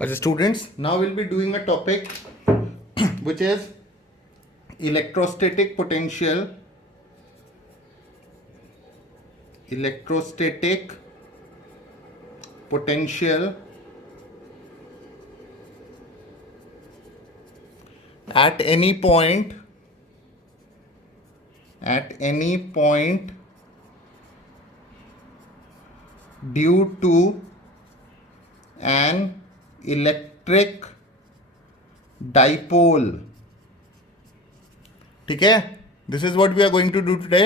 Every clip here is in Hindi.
But students, now we'll be doing a topic which is electrostatic potential. Electrostatic potential at any point due to an electric dipole. ठीक है, this is what we are going to do today.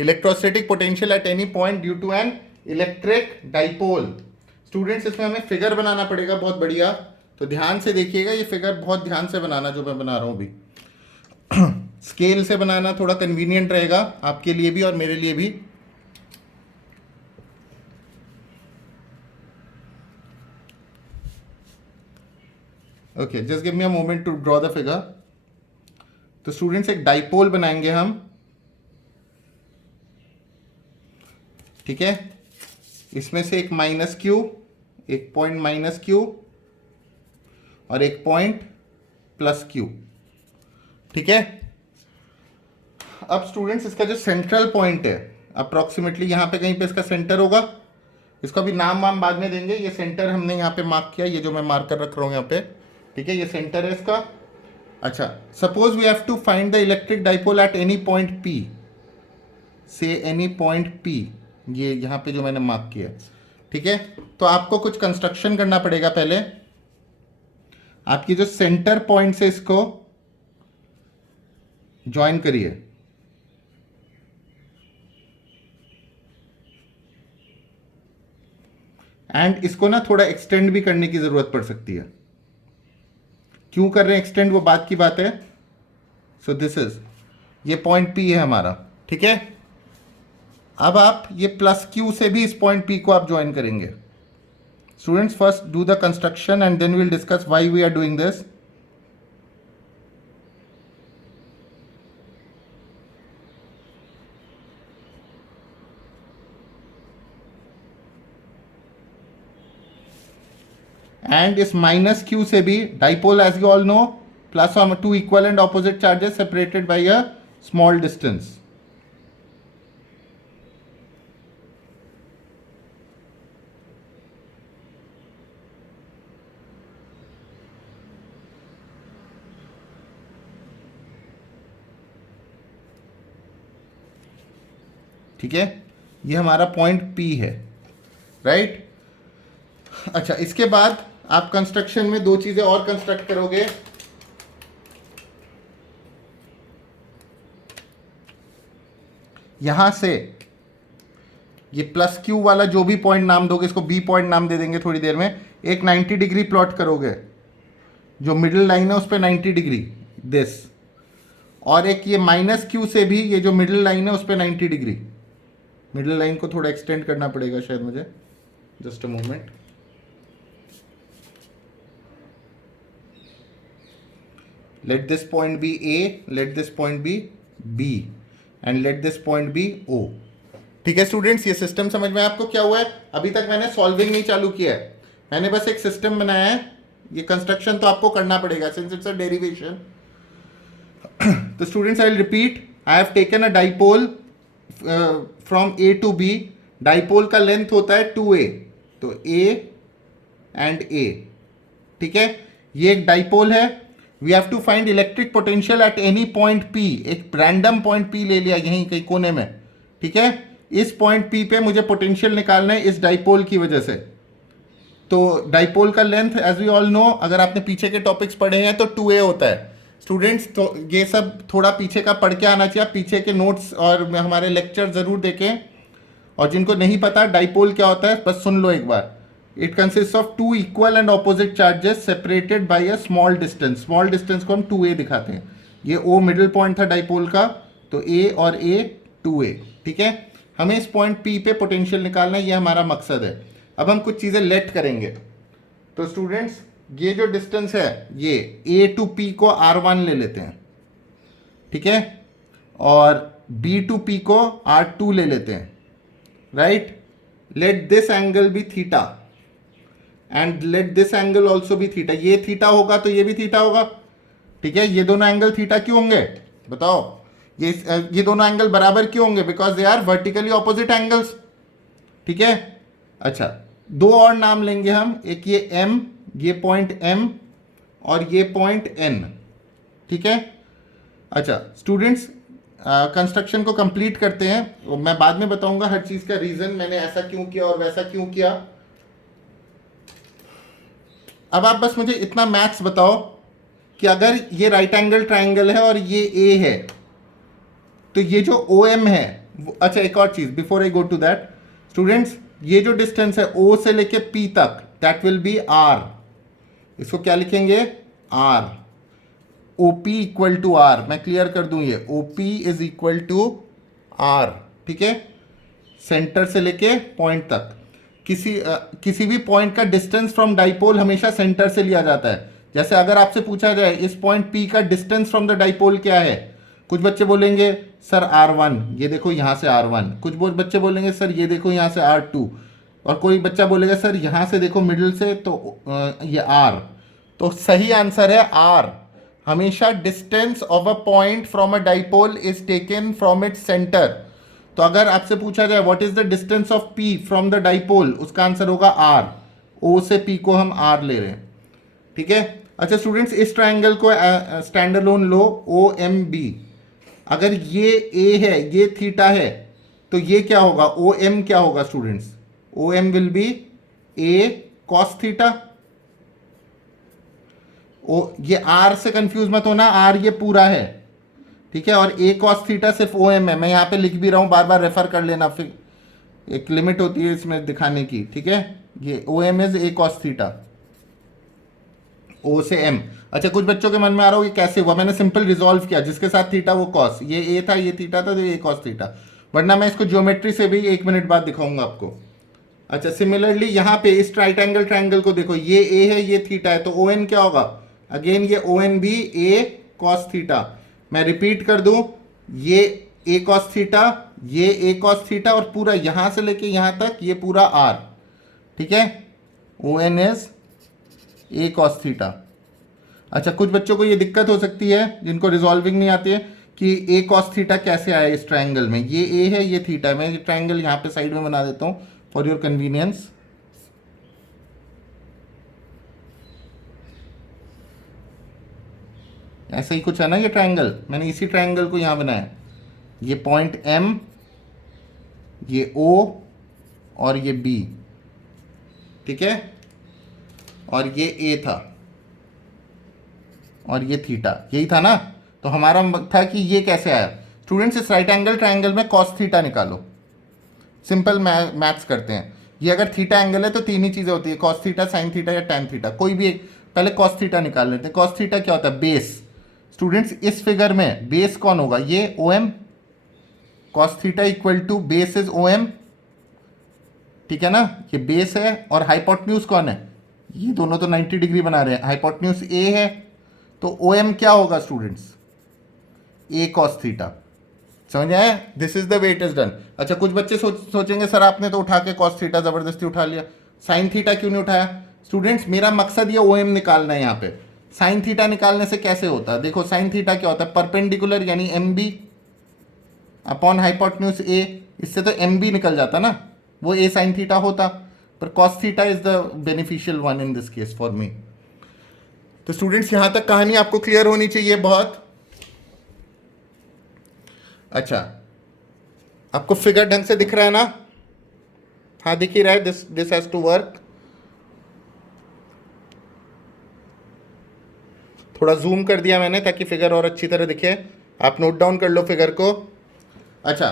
Electrostatic potential at any point due to an electric dipole. Students, इसमें हमें फिगर बनाना पड़ेगा बहुत बढ़िया, तो ध्यान से देखिएगा. ये फिगर बहुत ध्यान से बनाना जो मैं बना रहा हूं अभी. स्केल से बनाना थोड़ा कन्वीनियंट रहेगा आपके लिए भी और मेरे लिए भी. Okay, just give me a moment to draw the figure. तो स्टूडेंट्स, एक डाइपोल बनाएंगे हम. ठीक है, इसमें से एक माइनस क्यू, एक पॉइंट माइनस क्यू और एक पॉइंट प्लस क्यू. ठीक है. अब स्टूडेंट्स, इसका जो सेंट्रल पॉइंट है अप्रोक्सीमेटली यहां पे कहीं पे इसका सेंटर होगा. इसका भी नाम वाम बाद में देंगे. ये सेंटर हमने यहाँ पे मार्क किया, ये जो मैं मार्कर रख रहा हूं यहाँ पे. ठीक है, ये सेंटर है इसका. अच्छा, suppose we have to find the electric dipole at any point P. Say any point P, ये यहां पे जो मैंने मार्क किया. ठीक है, तो आपको कुछ कंस्ट्रक्शन करना पड़ेगा. पहले आपकी जो सेंटर पॉइंट से इसको ज्वाइन करिए. एंड इसको ना थोड़ा एक्सटेंड भी करने की जरूरत पड़ सकती है. क्यों कर रहे हैं एक्सटेंड, वो बात की बात है. सो दिस इज, ये पॉइंट पी है हमारा. ठीक है, अब आप ये प्लस क्यू से भी इस पॉइंट पी को आप ज्वाइन करेंगे. Students, first do the construction and then will discuss why we are doing this. And इस माइनस क्यू से भी dipole, as you all know, plus और two equal and opposite charges separated by a small distance. ठीक है, ये हमारा पॉइंट पी है. राइट. अच्छा, इसके बाद आप कंस्ट्रक्शन में दो चीजें और कंस्ट्रक्ट करोगे. यहां से ये प्लस क्यू वाला जो भी पॉइंट नाम दोगे, इसको बी पॉइंट नाम दे देंगे थोड़ी देर में. एक 90 डिग्री प्लॉट करोगे, जो मिडिल लाइन है उस पर 90 डिग्री दिस. और एक ये माइनस क्यू से भी ये जो मिडिल लाइन है उस पर 90 डिग्री. मिडिल लाइन को थोड़ा एक्सटेंड करना पड़ेगा शायद मुझे. Just a moment. Let this point be A, let this point be B, and let this point be O. ठीक है स्टूडेंट्स, ये सिस्टम समझ में आपको क्या हुआ है. अभी तक मैंने सॉल्विंग नहीं चालू किया है, मैंने बस एक सिस्टम बनाया है. ये कंस्ट्रक्शन तो आपको करना पड़ेगा सिंस इट्स अ डेरिवेशन. तो students, I will repeat. I have taken a dipole from A to B. Dipole का लेंथ होता है 2A, तो A एंड A. ठीक है, ये एक डाइपोल है. We have to find electric potential at any point P. एक रैंडम पॉइंट P ले लिया यहीं कहीं कोने में. ठीक है, इस पॉइंट P पे मुझे पोटेंशियल निकालना है इस डाइपोल की वजह से. तो डाइपोल का length, as we all know, अगर आपने पीछे के टॉपिक्स पढ़े हैं तो 2A होता है. स्टूडेंट्स, तो ये सब थोड़ा पीछे का पढ़ के आना चाहिए. पीछे के नोट्स और हमारे लेक्चर जरूर देखें. और जिनको नहीं पता डाइपोल क्या होता है, बस सुन लो एक बार. It consists of two equal and opposite charges separated by a small distance. Small distance को हम 2A दिखाते हैं. ये O मिडिल पॉइंट था डाइपोल का, तो A और A 2A. ठीक है, हमें इस पॉइंट P पे पोटेंशियल निकालना है, ये हमारा मकसद है. अब हम कुछ चीज़ें लेट करेंगे. तो स्टूडेंट्स, ये जो डिस्टेंस है, ये A टू P को R1 ले लेते हैं. ठीक है, और B टू P को R2 ले लेते हैं. Right. Let this angle be theta. And let this angle also be theta. ये थीटा होगा तो ये भी थीटा होगा, ठीक है। ये दोनों एंगल थीटा क्यों होंगे बताओ? ये दोनों एंगल बराबर क्यों होंगे? Because they are vertically opposite angles, ठीक है। अच्छा, दो और नाम लेंगे हम, एक ये एम, ये पॉइंट एम और ये पॉइंट एन, ठीक है। अच्छा स्टूडेंट्स, कंस्ट्रक्शन को कंप्लीट करते हैं। मैं बाद में बताऊंगा हर चीज का रीजन, मैंने ऐसा क्यों किया और वैसा क्यों किया। अब आप बस मुझे इतना मैथ्स बताओ कि अगर ये राइट एंगल ट्राइंगल है और ये ए है, तो ये जो ओ एम है अच्छा एक और चीज before I go to that students, ये जो डिस्टेंस है ओ से लेके पी तक, दैट विल बी आर। इसको क्या लिखेंगे? R. OP equal to R, मैं क्लियर कर दूं, ये OP is equal to R, ठीक है। सेंटर से लेके पॉइंट तक किसी भी पॉइंट का डिस्टेंस फ्रॉम डाइपोल हमेशा सेंटर से लिया जाता है। जैसे अगर आपसे पूछा जाए इस पॉइंट P का डिस्टेंस फ्रॉम द डाइपोल क्या है, कुछ बच्चे बोलेंगे सर R1, ये देखो यहाँ से R1। कुछ बच्चे बोलेंगे सर ये देखो यहाँ से R2, और कोई बच्चा बोलेगा सर यहाँ से देखो मिडिल से तो ये R। तो सही आंसर है R। हमेशा distance of a point from a dipole is taken from its centre. तो अगर आपसे पूछा जाए what is the distance of P from the dipole, उसका आंसर होगा R। O से P को हम R ले रहे हैं, ठीक है। अच्छा स्टूडेंट्स, इस ट्राइंगल को स्टैंडर्ड लोन लो OMB। अगर ये A है, ये थीटा है, तो ये क्या होगा? OM क्या होगा students? OM will be A cos theta. ये R से कंफ्यूज मत होना, R ये पूरा है, ठीक है। और A cos थीटा सिर्फ OM है, मैं यहाँ पे लिख भी रहा हूँ, बार बार रेफर कर लेना, फिर एक लिमिट होती है इसमें दिखाने की, ठीक है। ये OM is A cos theta, O से M। अच्छा कुछ बच्चों के मन में आ रहा हो ये कैसे हुआ, मैंने सिंपल रिजॉल्व किया, जिसके साथ थीटा वो कॉस, ये A था ये थीटा था तो ये cos थीटा, वरना मैं इसको ज्योमेट्री से भी 1 मिनट बाद दिखाऊंगा आपको। अच्छा सिमिलरली यहाँ पे इस राइट एंगल ट्राइंगल को देखो, ये A है ये थीटा है, तो ON क्या होगा? अगेन ये ON भी A cos थीटा। मैं रिपीट कर दूं, ये A cos थीटा, ये A cos थीटा, और पूरा यहां से लेके यहां तक ये पूरा R, ठीक है। ON is A cos theta. अच्छा कुछ बच्चों को ये दिक्कत हो सकती है जिनको रिजॉल्विंग नहीं आती है कि A cos थीटा कैसे आया इस ट्राइंगल में, ये A है ये थीटा है। मैं ये ट्राइंगल यहाँ पे साइड में बना देता हूँ फॉर योर कन्वीनियंस। ऐसा ही कुछ है ना ये ट्राइंगल, मैंने इसी ट्राइंगल को यहाँ बनाया। ये पॉइंट M, ये O और ये B, ठीक है। और ये A था और ये थीटा, यही था ना। तो हमारा था कि ये कैसे आया। स्टूडेंट्स इस राइट एंगल ट्राइंगल में कॉस थीटा निकालो, सिंपल मैथ्स करते हैं। ये अगर थीटा एंगल है तो तीन ही चीज़ें होती है, कॉस थीटा, साइन थीटा या टैन थीटा, कोई भी एक। पहले कॉस थीटा निकाल लेते हैं। कॉस थीटा क्या होता है? बेस। स्टूडेंट्स इस फिगर में बेस कौन होगा? ये OM। Cos theta equal to base is OM, ठीक है ना। ये बेस है, और हाइपोटेन्यूज कौन है? ये दोनों तो 90 डिग्री बना रहे हैं, हाइपोटेन्यूज A है, तो OM क्या होगा स्टूडेंट्स? A cos theta. समझ आया? This is the way it is done. अच्छा कुछ बच्चे सोचेंगे सर आपने तो उठा के cos थीटा जबरदस्ती उठा लिया, साइन थीटा क्यों नहीं उठाया? स्टूडेंट्स मेरा मकसद ये OM निकालना है। यहाँ पे साइन थीटा निकालने से कैसे होता है? देखो साइन थीटा क्या होता है? परपेंडिकुलर यानी MB अपॉन हाइपोटेन्यूज A। इससे तो MB निकल जाता ना, वो A साइन थीटा होता, पर cos theta is the beneficial one in this case for me. तो स्टूडेंट्स यहां तक कहानी आपको क्लियर होनी चाहिए बहुत। अच्छा आपको फिगर ढंग से दिख रहा है ना? हाँ दिख ही रहा है। This has to work. थोड़ा जूम कर दिया मैंने ताकि फिगर और अच्छी तरह दिखे, आप नोट डाउन कर लो फिगर को। अच्छा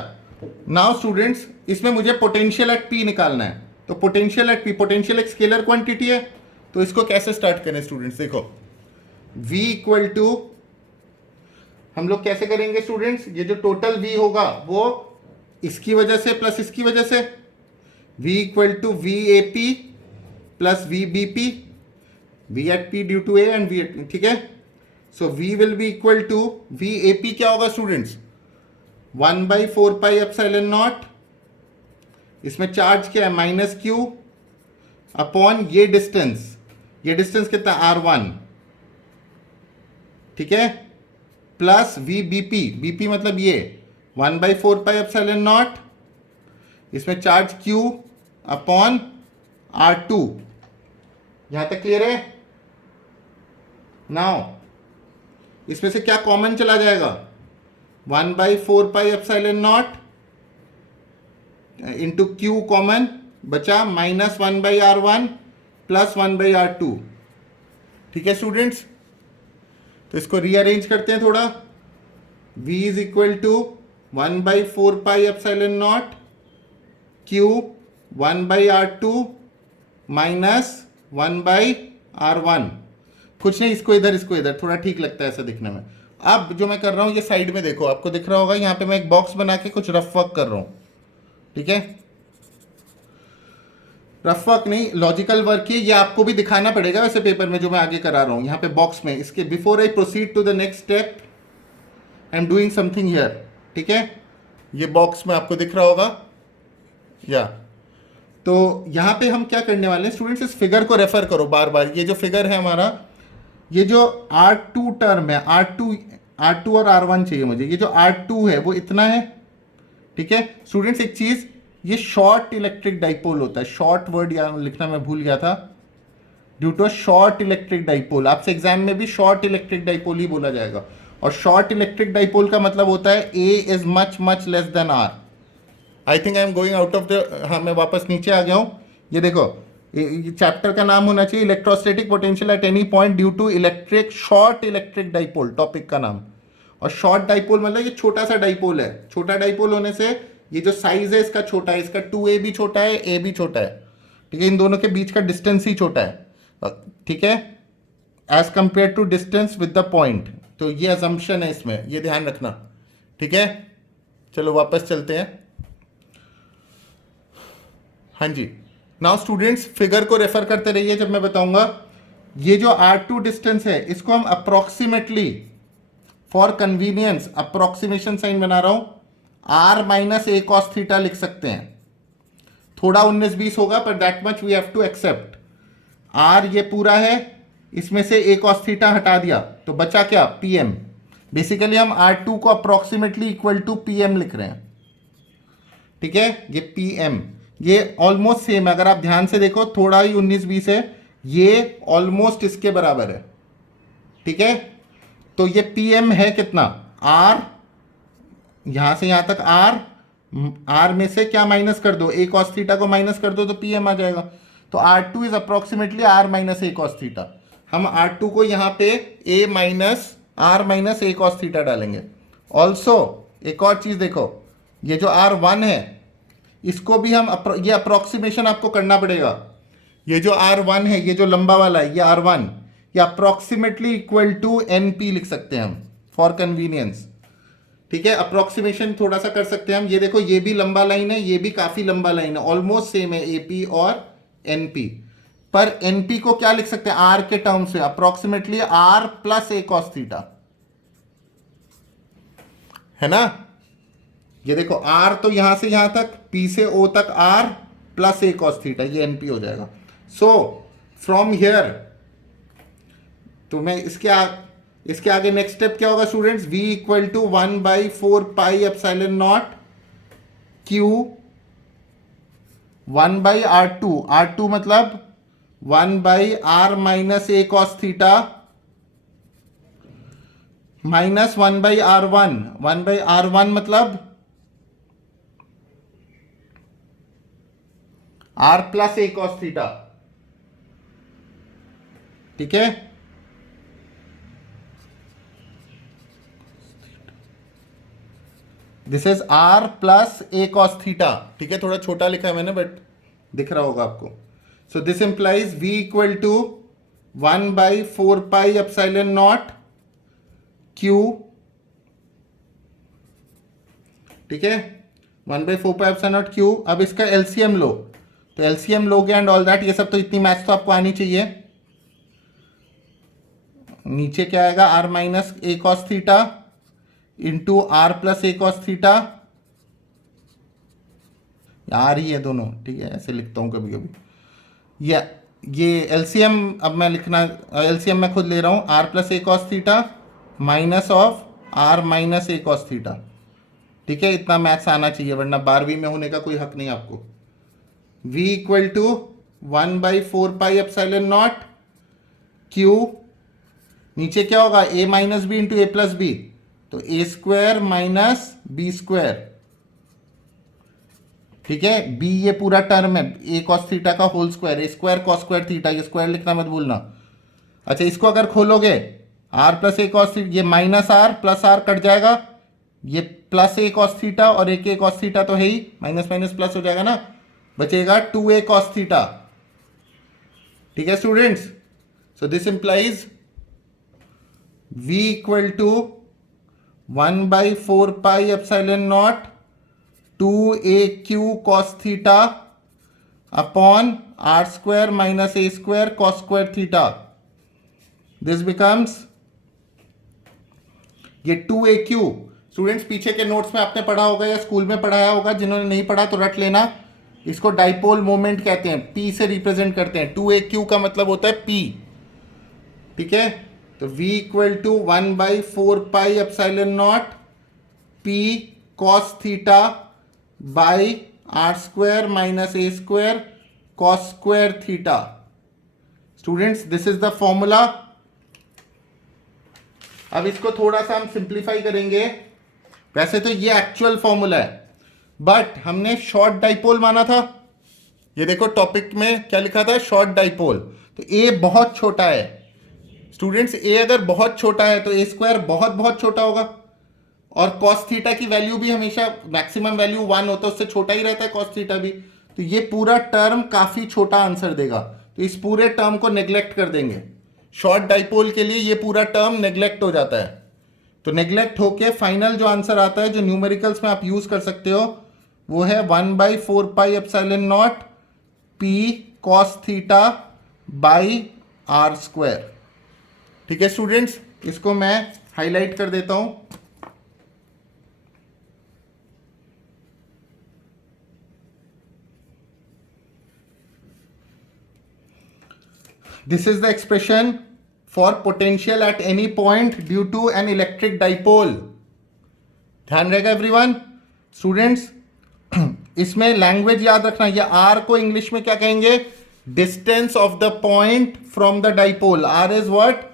नाउ स्टूडेंट्स इसमें मुझे पोटेंशियल एट P निकालना है। तो पोटेंशियल एट P, पोटेंशियल एक स्केलर क्वांटिटी है, तो इसको कैसे स्टार्ट करें स्टूडेंट्स? देखो V इक्वल टू, हम लोग कैसे करेंगे स्टूडेंट्स? ये जो टोटल V होगा वो इसकी वजह से प्लस इसकी वजह से, V equal to VAP plus VBP, V at P due to A and V at, ठीक है। So V will be equal to VAP क्या होगा स्टूडेंट्स? 1/4 पाई एप्सिलॉन नॉट, इसमें चार्ज क्या है? -Q अपॉन ये डिस्टेंस कितना R1, ठीक है, प्लस वी बीपी मतलब ये 1/4πε0, इसमें चार्ज Q अपॉन R2। यहां तक क्लियर है? नाउ इसमें से क्या कॉमन चला जाएगा? 1/4πε0 इंटू Q कॉमन बचा, -1/R1 प्लस 1/R2। ठीक है स्टूडेंट्स, तो इसको रीअरेंज करते हैं थोड़ा। V is equal to 1/4πε0 Q 1/R2 minus 1/R1। कुछ नहीं, इसको इधर थोड़ा ठीक लगता है ऐसा दिखने में। अब जो मैं कर रहा हूं ये साइड में देखो, आपको दिख रहा होगा यहां पे मैं एक बॉक्स बना के कुछ रफ वर्क कर रहा हूं, ठीक है, रफ वर्क नहीं, लॉजिकल वर्क ही, ये आपको भी दिखाना पड़ेगा वैसे पेपर में जो मैं आगे करा रहा हूं यहाँ पे बॉक्स में। इसके before I proceed to the next step I am doing something here, ठीक है, ये बॉक्स में आपको दिख रहा होगा या। तो यहां पे हम क्या करने वाले हैं स्टूडेंट्स, इस फिगर को रेफर करो बार बार। ये जो फिगर है हमारा, ये जो R2 टर्म है, R2 और R1 चाहिए मुझे। ये जो R2 है वो इतना है, ठीक है स्टूडेंट्स। एक चीज, ये शॉर्ट इलेक्ट्रिक डाइपोल होता है, शॉर्ट वर्ड यहाँ लिखना मैं भूल गया था, due to short electric dipole. आपसे एग्जाम में भी शॉर्ट इलेक्ट्रिक डाइपोल ही बोला जाएगा, और शॉर्ट इलेक्ट्रिक डाइपोल का मतलब होता है A is much less than R। I think I am going out of the, हाँ मैं वापस नीचे आ गया हूँ। ये देखो, ये चैप्टर का नाम होना चाहिए electrostatic potential at any point due to electric short electric dipole, topic का नाम। और शॉर्ट डाइपोल मतलब ये छोटा सा डाइपोल है। छोटा डाइपोल होने से ये जो साइज है इसका छोटा है, इसका 2A भी छोटा है, A भी छोटा है, ठीक है, इन दोनों के बीच का डिस्टेंस ही छोटा है, ठीक है, as compare to distance with the point. तो ये अजम्पशन है इसमें, ये ध्यान रखना, ठीक है। चलो वापस चलते हैं। हाँ जी, नाउ स्टूडेंट्स फिगर को रेफर करते रहिए जब मैं बताऊंगा। ये जो R2 डिस्टेंस है इसको हम approximately, for convenience approximation sign बना रहा हूं, R minus A cos theta लिख सकते हैं। थोड़ा 19-20 होगा पर that much we have to accept. R ये पूरा है, इसमें से A cos थीटा हटा दिया तो बचा क्या? PM। बेसिकली हम R2 को अप्रोक्सीमेटली इक्वल टू PM लिख रहे हैं, ठीक है, ये PM। ये ऑलमोस्ट सेम है, अगर आप ध्यान से देखो थोड़ा ही 19-20 है, ये ऑलमोस्ट इसके बराबर है, ठीक है। तो ये PM है कितना? R, यहां से यहां तक R में से क्या माइनस कर दो? A cos थीटा को माइनस कर दो तो PM आ जाएगा। तो R2 is approximately R minus A cos theta. हम R2 को यहां पे R minus A cos theta डालेंगे। ऑल्सो एक और चीज देखो, ये जो R1 है इसको भी हम ये अप्रोक्सीमेशन आपको करना पड़ेगा। ये जो R1 है, ये जो लंबा वाला है, ये R1, ये अप्रोक्सीमेटली इक्वल टू NP लिख सकते हैं हम फॉर कन्वीनियंस, ठीक है। अप्रोक्सीमेशन थोड़ा सा कर सकते हैं हम। ये देखो, ये भी लंबा लाइन है, ये भी काफी लंबा लाइन है, ऑलमोस्ट सेम है AP और NP। पर NP को क्या लिख सकते हैं? R के टर्म से approximately R plus A cos theta, है ना। ये देखो R तो यहां से यहां तक, P से O तक R plus A cos theta, ये NP हो जाएगा। सो फ्रॉम हियर, तो मैं इसके आगे नेक्स्ट स्टेप क्या होगा students? V equal to 1/4πε0 Q 1/R2, R2 मतलब 1/R minus A cos theta minus 1/R1, 1/R1 मतलब R plus A cos theta, ठीक है। This is R plus A cos theta, ठीक है, थोड़ा छोटा लिखा है मैंने बट दिख रहा होगा आपको। So this implies V equal to 1/4πε0 Q, ठीक है, 1/4πε0 Q। अब इसका LCM लो, तो LCM लोगे एंड ऑल दैट, ये सब तो इतनी मैथ्स तो आपको आनी चाहिए। नीचे क्या आएगा? R minus A cos theta into R plus A cos theta, R ही है दोनों, ठीक है, ऐसे लिखता हूं कभी कभी। ये एलसीएम अब मैं लिखना, एलसीएम मैं खुद ले रहा हूँ, R plus a cos theta minus of R minus a cos theta. ठीक है, इतना मैथ्स आना चाहिए वरना 12वीं में होने का कोई हक नहीं आपको। v इक्वल टू 1/4πε0 क्यू, नीचे क्या होगा a minus b into a plus b, तो a square minus b square. ठीक है, b ये पूरा टर्म है a cos थीटा का whole square, a square cos square theta, ये स्क्वायर लिखना मत भूलना। अच्छा, इसको अगर खोलोगे r plus a cos theta, ये minus R plus R cut जाएगा, ये प्लस ए कॉस थीटा और एक ए कॉस थीटा तो है ही, माइनस माइनस प्लस हो जाएगा ना, बचेगा 2a cos थीटा। ठीक है students, so this implies v equal to 1/4πε0 2aq cos theta upon r square minus A square cos square theta. This becomes, ये 2aq स्टूडेंट्स पीछे के नोट्स में आपने पढ़ा होगा या स्कूल में पढ़ाया होगा, जिन्होंने नहीं पढ़ा तो रट लेना, इसको डाइपोल मोमेंट कहते हैं, P से रिप्रेजेंट करते हैं, 2aq का मतलब होता है P। ठीक है, तो v equal to 1/4πε0 P cos theta by R square minus A square cos square theta. Students this is the formula. अब इसको थोड़ा सा हम सिंप्लीफाई करेंगे, वैसे तो ये एक्चुअल फॉर्मूला है बट हमने शॉर्ट डाइपोल माना था। ये देखो टॉपिक में क्या लिखा था, शॉर्ट डाइपोल, तो ए बहुत छोटा है स्टूडेंट्स, ए अगर बहुत छोटा है तो ए स्क्वायर बहुत बहुत छोटा होगा, और कॉस थीटा की वैल्यू भी हमेशा मैक्सिमम वैल्यू 1 होता है, उससे छोटा ही रहता है कॉस थीटा भी, तो ये पूरा टर्म काफी छोटा आंसर देगा, तो इस पूरे टर्म को नेग्लेक्ट कर देंगे। शॉर्ट डाइपोल के लिए ये पूरा टर्म नेग्लेक्ट हो जाता है, तो नेग्लेक्ट होके फाइनल जो आंसर आता है, जो न्यूमेरिकल्स में आप यूज कर सकते हो, वो है 1/4πε0 P cos theta by R square. ठीक है स्टूडेंट्स, इसको मैं हाईलाइट कर देता हूं। This is the expression for potential at any point due to an electric dipole. ध्यान रहेगा एवरीवन। स्टूडेंट्स इसमें लैंग्वेज याद रखना, ये आर को इंग्लिश में क्या कहेंगे, distance of the point from the dipole. R is what,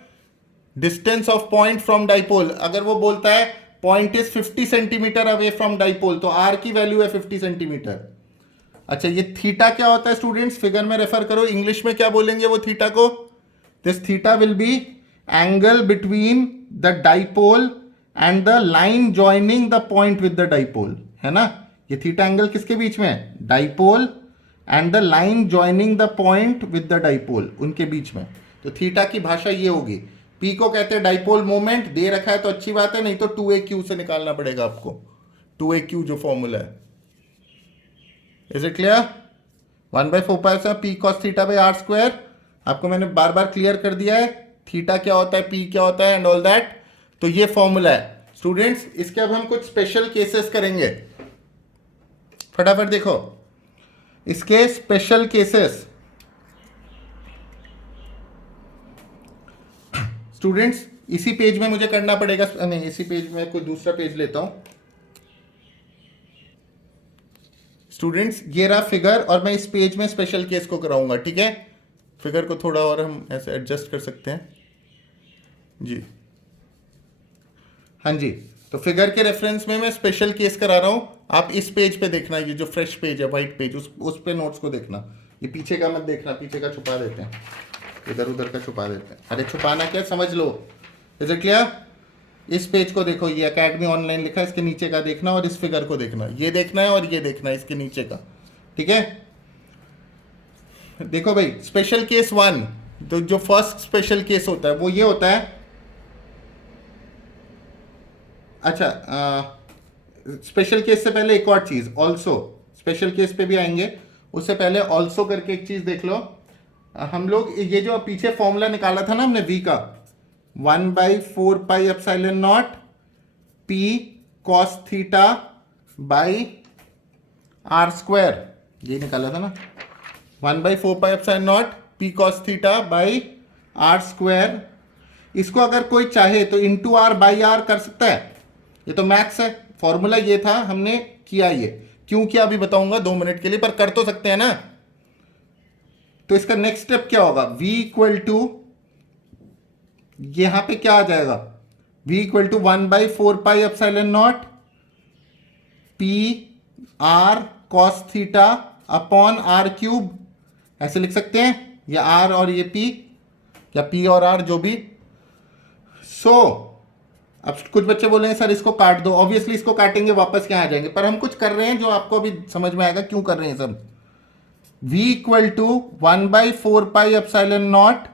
distance of point from dipole. अगर वो बोलता है point is 50 centimetre away from dipole, तो आर की वैल्यू है 50 सेंटीमीटर। अच्छा, ये थीटा क्या होता है स्टूडेंट्स, फिगर में रेफर करो, इंग्लिश में क्या बोलेंगे वो थीटा को, this theta will be angle between the dipole and the line joining the point with the dipole, है ना। ये थीटा एंगल किसके बीच में है, dipole and the line joining the point with the dipole, उनके बीच में। तो थीटा की भाषा ये होगी। पी को कहते हैं डाइपोल मोमेंट, दे रखा है तो अच्छी बात है, नहीं तो 2aq से निकालना पड़ेगा आपको, 2aq जो फॉर्मूला है। Is it clear, 1/4π P cos theta by R square, आपको मैंने बार बार क्लियर कर दिया है थीटा क्या होता है, P क्या होता है एंड ऑल दैट। तो ये फॉर्मूला है स्टूडेंट्स। इसके अब हम कुछ स्पेशल केसेस करेंगे, फटाफट देखो इसके स्पेशल केसेस। स्टूडेंट्स इसी पेज में मुझे करना पड़ेगा, नहीं इसी पेज में कोई दूसरा पेज लेता हूं। स्टूडेंट्स ये रहा फिगर और मैं इस पेज में स्पेशल केस को कराऊंगा। ठीक है, फिगर को थोड़ा और हम ऐसे एडजस्ट कर सकते हैं जी। हाँ जी, तो फिगर के रेफरेंस में मैं स्पेशल केस करा रहा हूं, आप इस पेज पे देखना, ये जो फ्रेश पेज है व्हाइट पेज, उस पे नोट्स को देखना, ये पीछे का मत देखना, पीछे का छुपा देते हैं, इधर उधर का छुपा देते हैं। अरे छुपाना क्या, समझ लो। इज इट क्लियर, इस पेज को देखो, ये एकेडमी ऑनलाइन लिखा है, इसके नीचे का देखना और इस फिगर को देखना, ये देखना है और ये देखना है इसके नीचे का। ठीक है, देखो भाई स्पेशल केस 1, तो जो फर्स्ट स्पेशल केस होता है वो ये होता है। अच्छा, स्पेशल केस से पहले एक और चीज, ऑल्सो, स्पेशल केस पे भी आएंगे, उससे पहले ऑल्सो करके एक चीज देख लो। हम लोग ये जो पीछे फॉर्मूला निकाला था ना हमने v का, 1/4πε0 P cos theta by R square, ये निकाला था ना, 1/4πε0 p cos theta by R square. इसको अगर कोई चाहे तो इंटू आर बाई आर कर सकता है, ये तो मैथ्स है, फॉर्मूला ये था, हमने किया, ये क्यों किया अभी बताऊंगा 2 मिनट के लिए, पर कर तो सकते हैं ना। तो इसका नेक्स्ट स्टेप क्या होगा, v इक्वल टू, यहां पे क्या आ जाएगा, v equal to 1/4πε0 p r cos theta upon R cube, ऐसे लिख सकते हैं, या r और ये p, या p और r जो भी। अब कुछ बच्चे बोलेंगे सर इसको काट दो, ऑब्वियसली इसको काटेंगे वापस यहाँ आ जाएंगे, पर हम कुछ कर रहे हैं जो आपको अभी समझ में आएगा क्यों कर रहे हैं सब। v इक्वल टू 1/4πε0,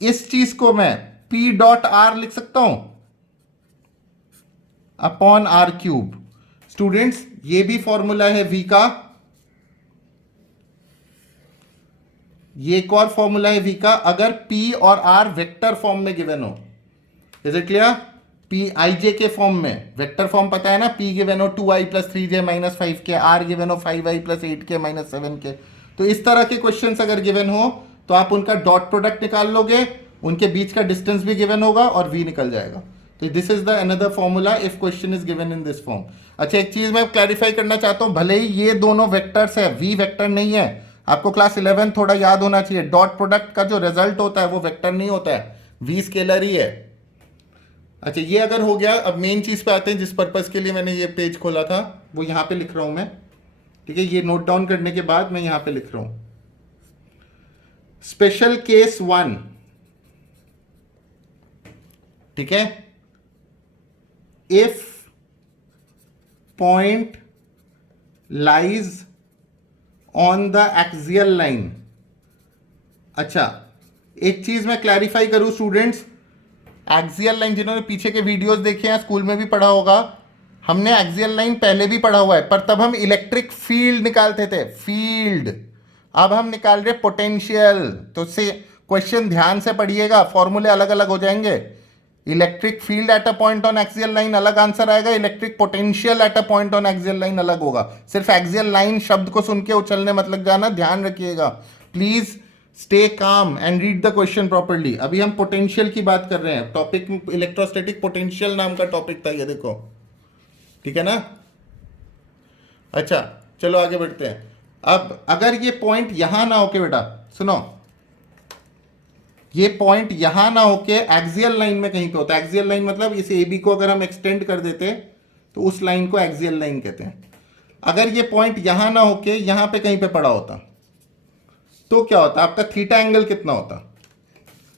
इस चीज को मैं p डॉट r लिख सकता हूं अपॉन आर क्यूब। स्टूडेंट्स ये भी फॉर्मूला है v का, ये एक और फॉर्मूला है v का, अगर p और r वेक्टर फॉर्म में गिवन हो। Is it clear, p i j के फॉर्म में, वेक्टर फॉर्म पता है ना, p गिवन हो 2i + 3j - 5k, r given हो 5i + 8k - 7k। तो इस तरह के क्वेश्चंस अगर गिवन हो तो आप उनका डॉट प्रोडक्ट निकाल लोगे, उनके बीच का डिस्टेंस भी गिवन होगा और v निकल जाएगा। तो this is the another formula if question is given in this form. अच्छा एक चीज मैं क्लैरिफाई करना चाहता हूं, भले ही ये दोनों वेक्टर्स है, v वेक्टर नहीं है, आपको क्लास 11 थोड़ा याद होना चाहिए, डॉट प्रोडक्ट का जो रिजल्ट होता है वो वेक्टर नहीं होता है, v स्केलर ही है। अच्छा ये अगर हो गया, अब मेन चीज पे आते हैं जिस पर्पस के लिए मैंने ये पेज खोला था, वो यहां पे लिख रहा हूं मैं, ठीक है, ये नोट डाउन करने के बाद मैं यहां पे लिख रहा हूं, स्पेशल केस 1, ठीक है, if point lies on the axial line. अच्छा एक चीज मैं क्लैरिफाई करूं स्टूडेंट्स, एक्सियल लाइन जिन्होंने पीछे के वीडियोस देखे हैं, स्कूल में भी पढ़ा होगा, हमने एक्सियल लाइन पहले भी पढ़ा हुआ है, पर तब हम इलेक्ट्रिक फील्ड निकालते थे, फील्ड, अब हम निकाल रहे पोटेंशियल। तो से क्वेश्चन ध्यान से पढ़िएगा, फॉर्मूले अलग अलग हो जाएंगे। Electric field at a point on axial line अलग आंसर आएगा, electric potential at a point on axial line अलग होगा। सिर्फ एक्सियल लाइन शब्द को सुन के उछलने मत लग जाना, ध्यान रखिएगा please, stay calm and read the question properly. अभी हम पोटेंशियल की बात कर रहे हैं, टॉपिक इलेक्ट्रोस्टैटिक पोटेंशियल नाम का टॉपिक था ये, देखो ठीक है ना। अच्छा चलो आगे बढ़ते हैं। अब अगर ये पॉइंट यहां ना होके, बेटा सुनो, ये पॉइंट यहां ना होके एक्सियल लाइन में कहीं पे होता है, एक्सियल लाइन मतलब इस ए बी को अगर हम एक्सटेंड कर देते तो उस लाइन को एक्सियल लाइन कहते हैं। अगर ये पॉइंट यहां ना होके यहां पे कहीं पे पड़ा होता तो क्या होता, आपका थीटा एंगल कितना होता।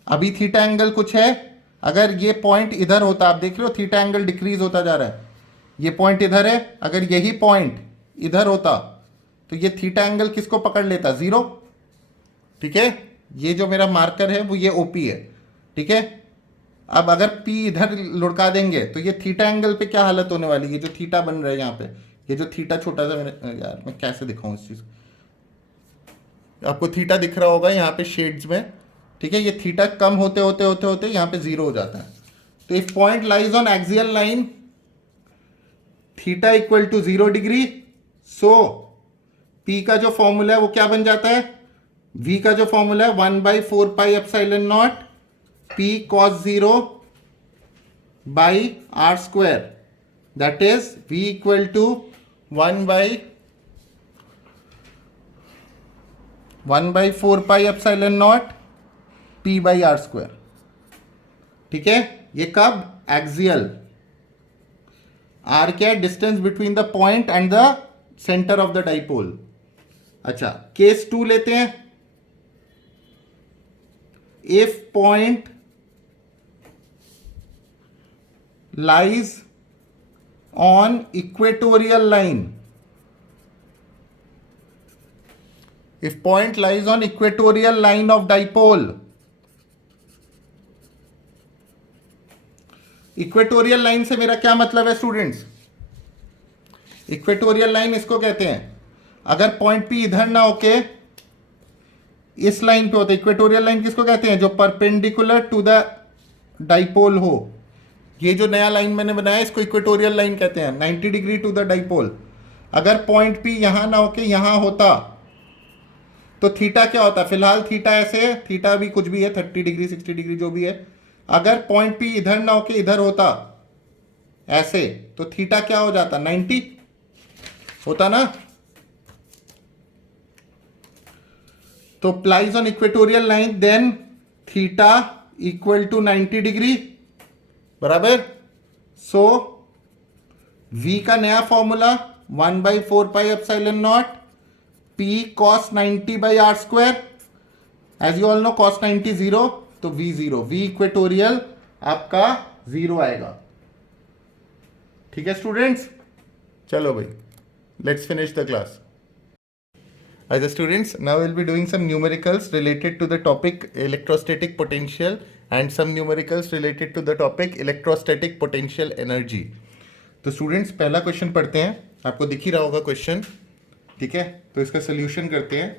अभी थीटा एंगल कुछ है, अगर ये पॉइंट इधर होता, आप देख रहे हो थीटा एंगल डिक्रीज होता जा रहा है, ये पॉइंट इधर है, अगर यही पॉइंट इधर होता तो ये थीटा एंगल किसको पकड़ लेता, 0, ठीक है। ये जो मेरा मार्कर है वो ये ओपी है, ठीक है। अब अगर पी इधर लुढ़का देंगे तो ये थीटा एंगल पे क्या हालत होने वाली है, ये जो थीटा बन रहा है यहाँ पे, ये जो थीटा छोटा सा, मैंने यार मैं कैसे दिखाऊं इस चीज, आपको थीटा दिख रहा होगा यहाँ पे शेड्स में, ठीक है। ये थीटा कम होते होते होते होते यहाँ पे 0 हो जाता है। तो if point lies on axial line theta equal to 0 degree, so P का जो फॉर्मूला है वो क्या बन जाता है, v का जो फॉर्मूला है 1/4πε0 p cos 0 by R square, that is v equal to 1/4πε0 p by R square, ठीक है। ये कब, एक्सियल, आर क्या है, distance between the point and the centre of the dipole. अच्छा केस 2 लेते हैं, if point lies on equatorial line, if point lies on equatorial line of dipole, equatorial line से मेरा क्या मतलब है स्टूडेंट्स, इक्वेटोरियल लाइन इसको कहते हैं, अगर पॉइंट पी इधर ना होके इस लाइन पे होता है, इक्वेटोरियल लाइन किसको कहते हैं, जो परपेंडिकुलर टू द डाइपोल हो। ये जो नया लाइन मैंने बनाया इसको इक्वेटोरियल लाइन कहते हैं, 90 डिग्री टू द डाइपोल। अगर पॉइंट पी यहां ना होके यहां होता तो थीटा क्या होता है, फिलहाल थीटा ऐसे है, थीटा भी कुछ भी है, 30 डिग्री 60 डिग्री जो भी है, अगर पॉइंट पी इधर ना होके इधर होता ऐसे, तो थीटा क्या हो जाता, 90 होता ना। तो P lies on equatorial line then theta equal to 90 degree, बराबर। सो v का नया formula 1/4πε0 p cos 90/r²। As you all know cos 90 0, तो v 0, v इक्वेटोरियल आपका 0 आएगा। ठीक है स्टूडेंट्स, चलो भाई, let's finish the class. As a students, now we'll be doing some numericals related to the topic electrostatic potential and some numericals related to the topic electrostatic potential energy. तो स्टूडेंट्स पहला क्वेश्चन पढ़ते हैं, आपको दिख ही रहा होगा क्वेश्चन, ठीक है। तो इसका सोल्यूशन करते हैं।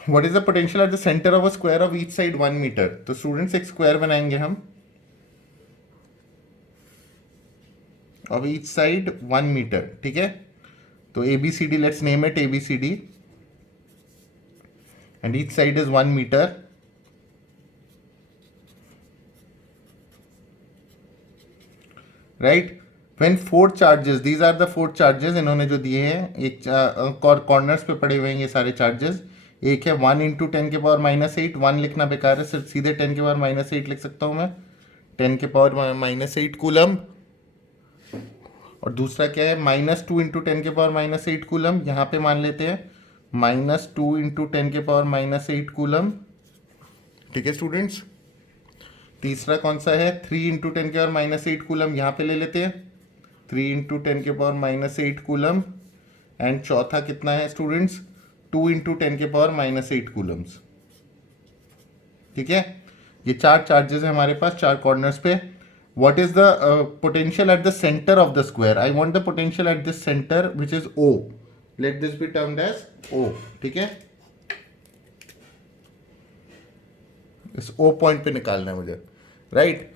What is the potential at the centre of a square of each side 1 metre. तो स्टूडेंट्स एक स्क्वायर बनाएंगे हम, ऑफ ईच साइड 1 मीटर, ठीक है। तो ABCD, let's name it ABCD, and each side is 1 meter. Right? When 4 charges, these are the 4 charges इन्होंने जो दिए हैं, एक कॉर्नर्स पे पड़े हुए हैं ये सारे चार्जेस। एक है 1 इंटू 10 के पावर माइनस 8, 1 लिखना बेकार है, सिर्फ सीधे 10 के पावर माइनस 8 लिख सकता हूँ मैं, 10 के पावर माइनस 8 कूलम। और दूसरा क्या है, -2 इंटू 10 के पावर माइनस 8 कूलम, यहाँ पे मान लेते हैं -2 इंटू 10 के पावर माइनस 8 कूलम, ठीक है स्टूडेंट्स। तीसरा कौन सा है, 3 इंटू 10 के पावर माइनस 8 कूलम, यहाँ पे ले लेते हैं 3 इंटू 10 के पावर माइनस 8 कूलम। एंड चौथा कितना है स्टूडेंट्स, 2 इंटू 10 के पावर माइनस 8 कूलम्स, ठीक है। ये 4 चार्जेस है हमारे पास 4 कॉर्नर्स पे। What is the potential at the center of the square? I want the potential at this center which is O. Let this be termed as O. ठीक है, इस O पॉइंट पे निकालना है मुझे, राइट।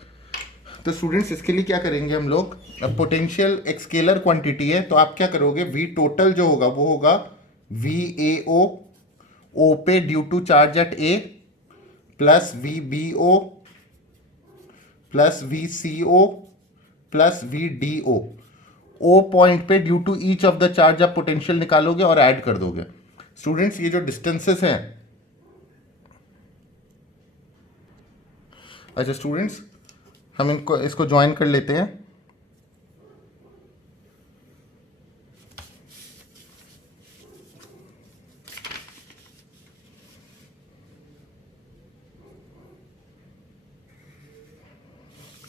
तो स्टूडेंट्स इसके लिए क्या करेंगे हम लोग, अब पोटेंशियल एक स्केलर क्वांटिटी है, तो आप क्या करोगे, V टोटल जो होगा वो होगा VAO, O पे due to charge at A, plus VBO plus VCO plus VDO। O point पे due to each of the charge आप पोटेंशियल निकालोगे और ऐड कर दोगे। स्टूडेंट्स ये जो डिस्टेंसेस हैं, अच्छा स्टूडेंट्स हम इसको ज्वाइन कर लेते हैं।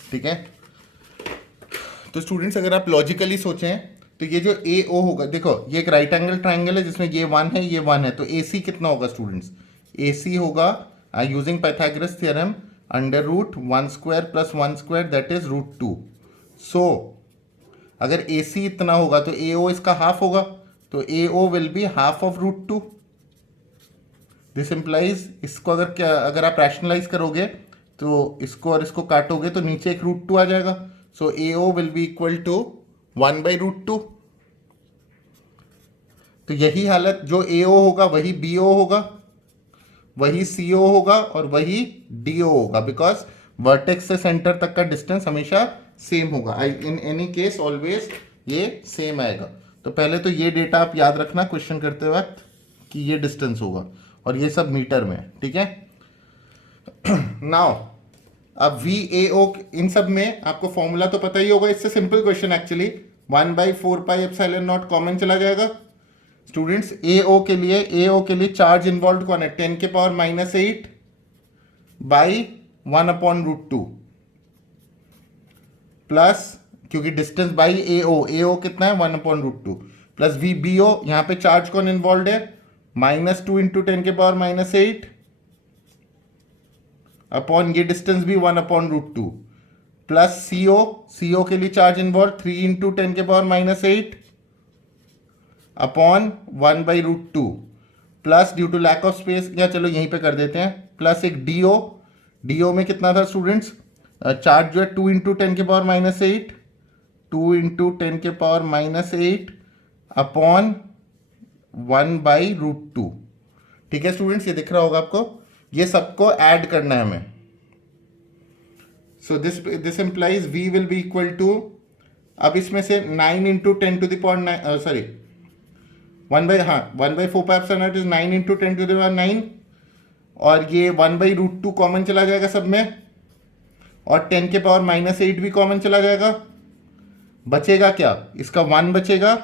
ठीक है, तो स्टूडेंट्स अगर आप लॉजिकली सोचें तो ये जो AO होगा, देखो ये एक राइट एंगल ट्राइंगल है जिसमें ये 1 है ये 1 है, तो AC कितना होगा स्टूडेंट्स, AC होगा using Pythagoras theorem √1² + 1² that is √2। सो अगर AC इतना होगा तो AO इसका हाफ होगा, तो AO will be half of √2। This implies, इसको अगर आप रैशनलाइज करोगे तो इसको और इसको काटोगे तो नीचे एक √2 आ जाएगा। So AO will be equal to 1/√2। तो यही हालत, जो AO होगा वही BO होगा, वही CO होगा और वही DO होगा, बिकॉज वर्टेक्स से सेंटर तक का डिस्टेंस हमेशा सेम होगा। इन एनी केस ऑलवेज ये सेम आएगा। तो पहले तो ये डेटा आप याद रखना क्वेश्चन करते वक्त कि ये डिस्टेंस होगा और ये सब मीटर में, ठीक है। नाउ अब VAO इन सब में आपको फॉर्मूला तो पता ही होगा, इससे सिंपल क्वेश्चन एक्चुअली 1/4πε0 कॉमन चला जाएगा। स्टूडेंट्स AO के लिए चार्ज इन्वॉल्व कौन है, 10 के पावर माइनस 8 बाई 1/√2 प्लस, क्योंकि डिस्टेंस बाई AO कितना है 1/√2 प्लस VBO, यहाँ पे चार्ज कौन इन्वॉल्व है, -2 इंटू 10 के पावर माइनस 8 अपॉन ये डिस्टेंस भी 1/√2 प्लस CO के लिए चार्ज इन्वॉल्व 3 इंटू 10 के power minus 8 upon 1/√2 plus due to lack of space, या चलो यहीं पे कर देते हैं, प्लस एक DO में कितना था स्टूडेंट्स, चार्ज जो है 2 इंटू 10 के पावर माइनस 8 अपॉन 1/√2। ठीक है स्टूडेंट्स, ये दिख रहा होगा आपको, ये सबको ऐड करना है हमें। So this implies v will be equal to, अब इसमें से 9 इंटू 10⁻9 सॉरी 1/4 इज 9 इंटू 10⁻9, और ये 1/√2 कॉमन चला जाएगा सब में, और 10⁻−8 भी कॉमन चला जाएगा। बचेगा क्या, इसका 1 बचेगा,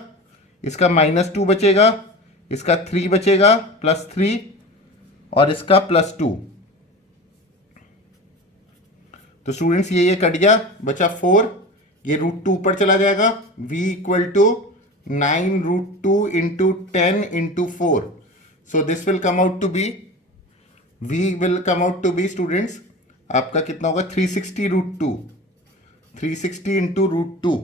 इसका -2 बचेगा, इसका 3 बचेगा +3, और इसका +2। तो स्टूडेंट्स ये कट गया, बचा 4, ये √2 ऊपर चला जाएगा, v equal to 9√2 into 10 into 4। So this will come out to be, v will come out to be students आपका कितना होगा, 360√2, 360 इंटू √2।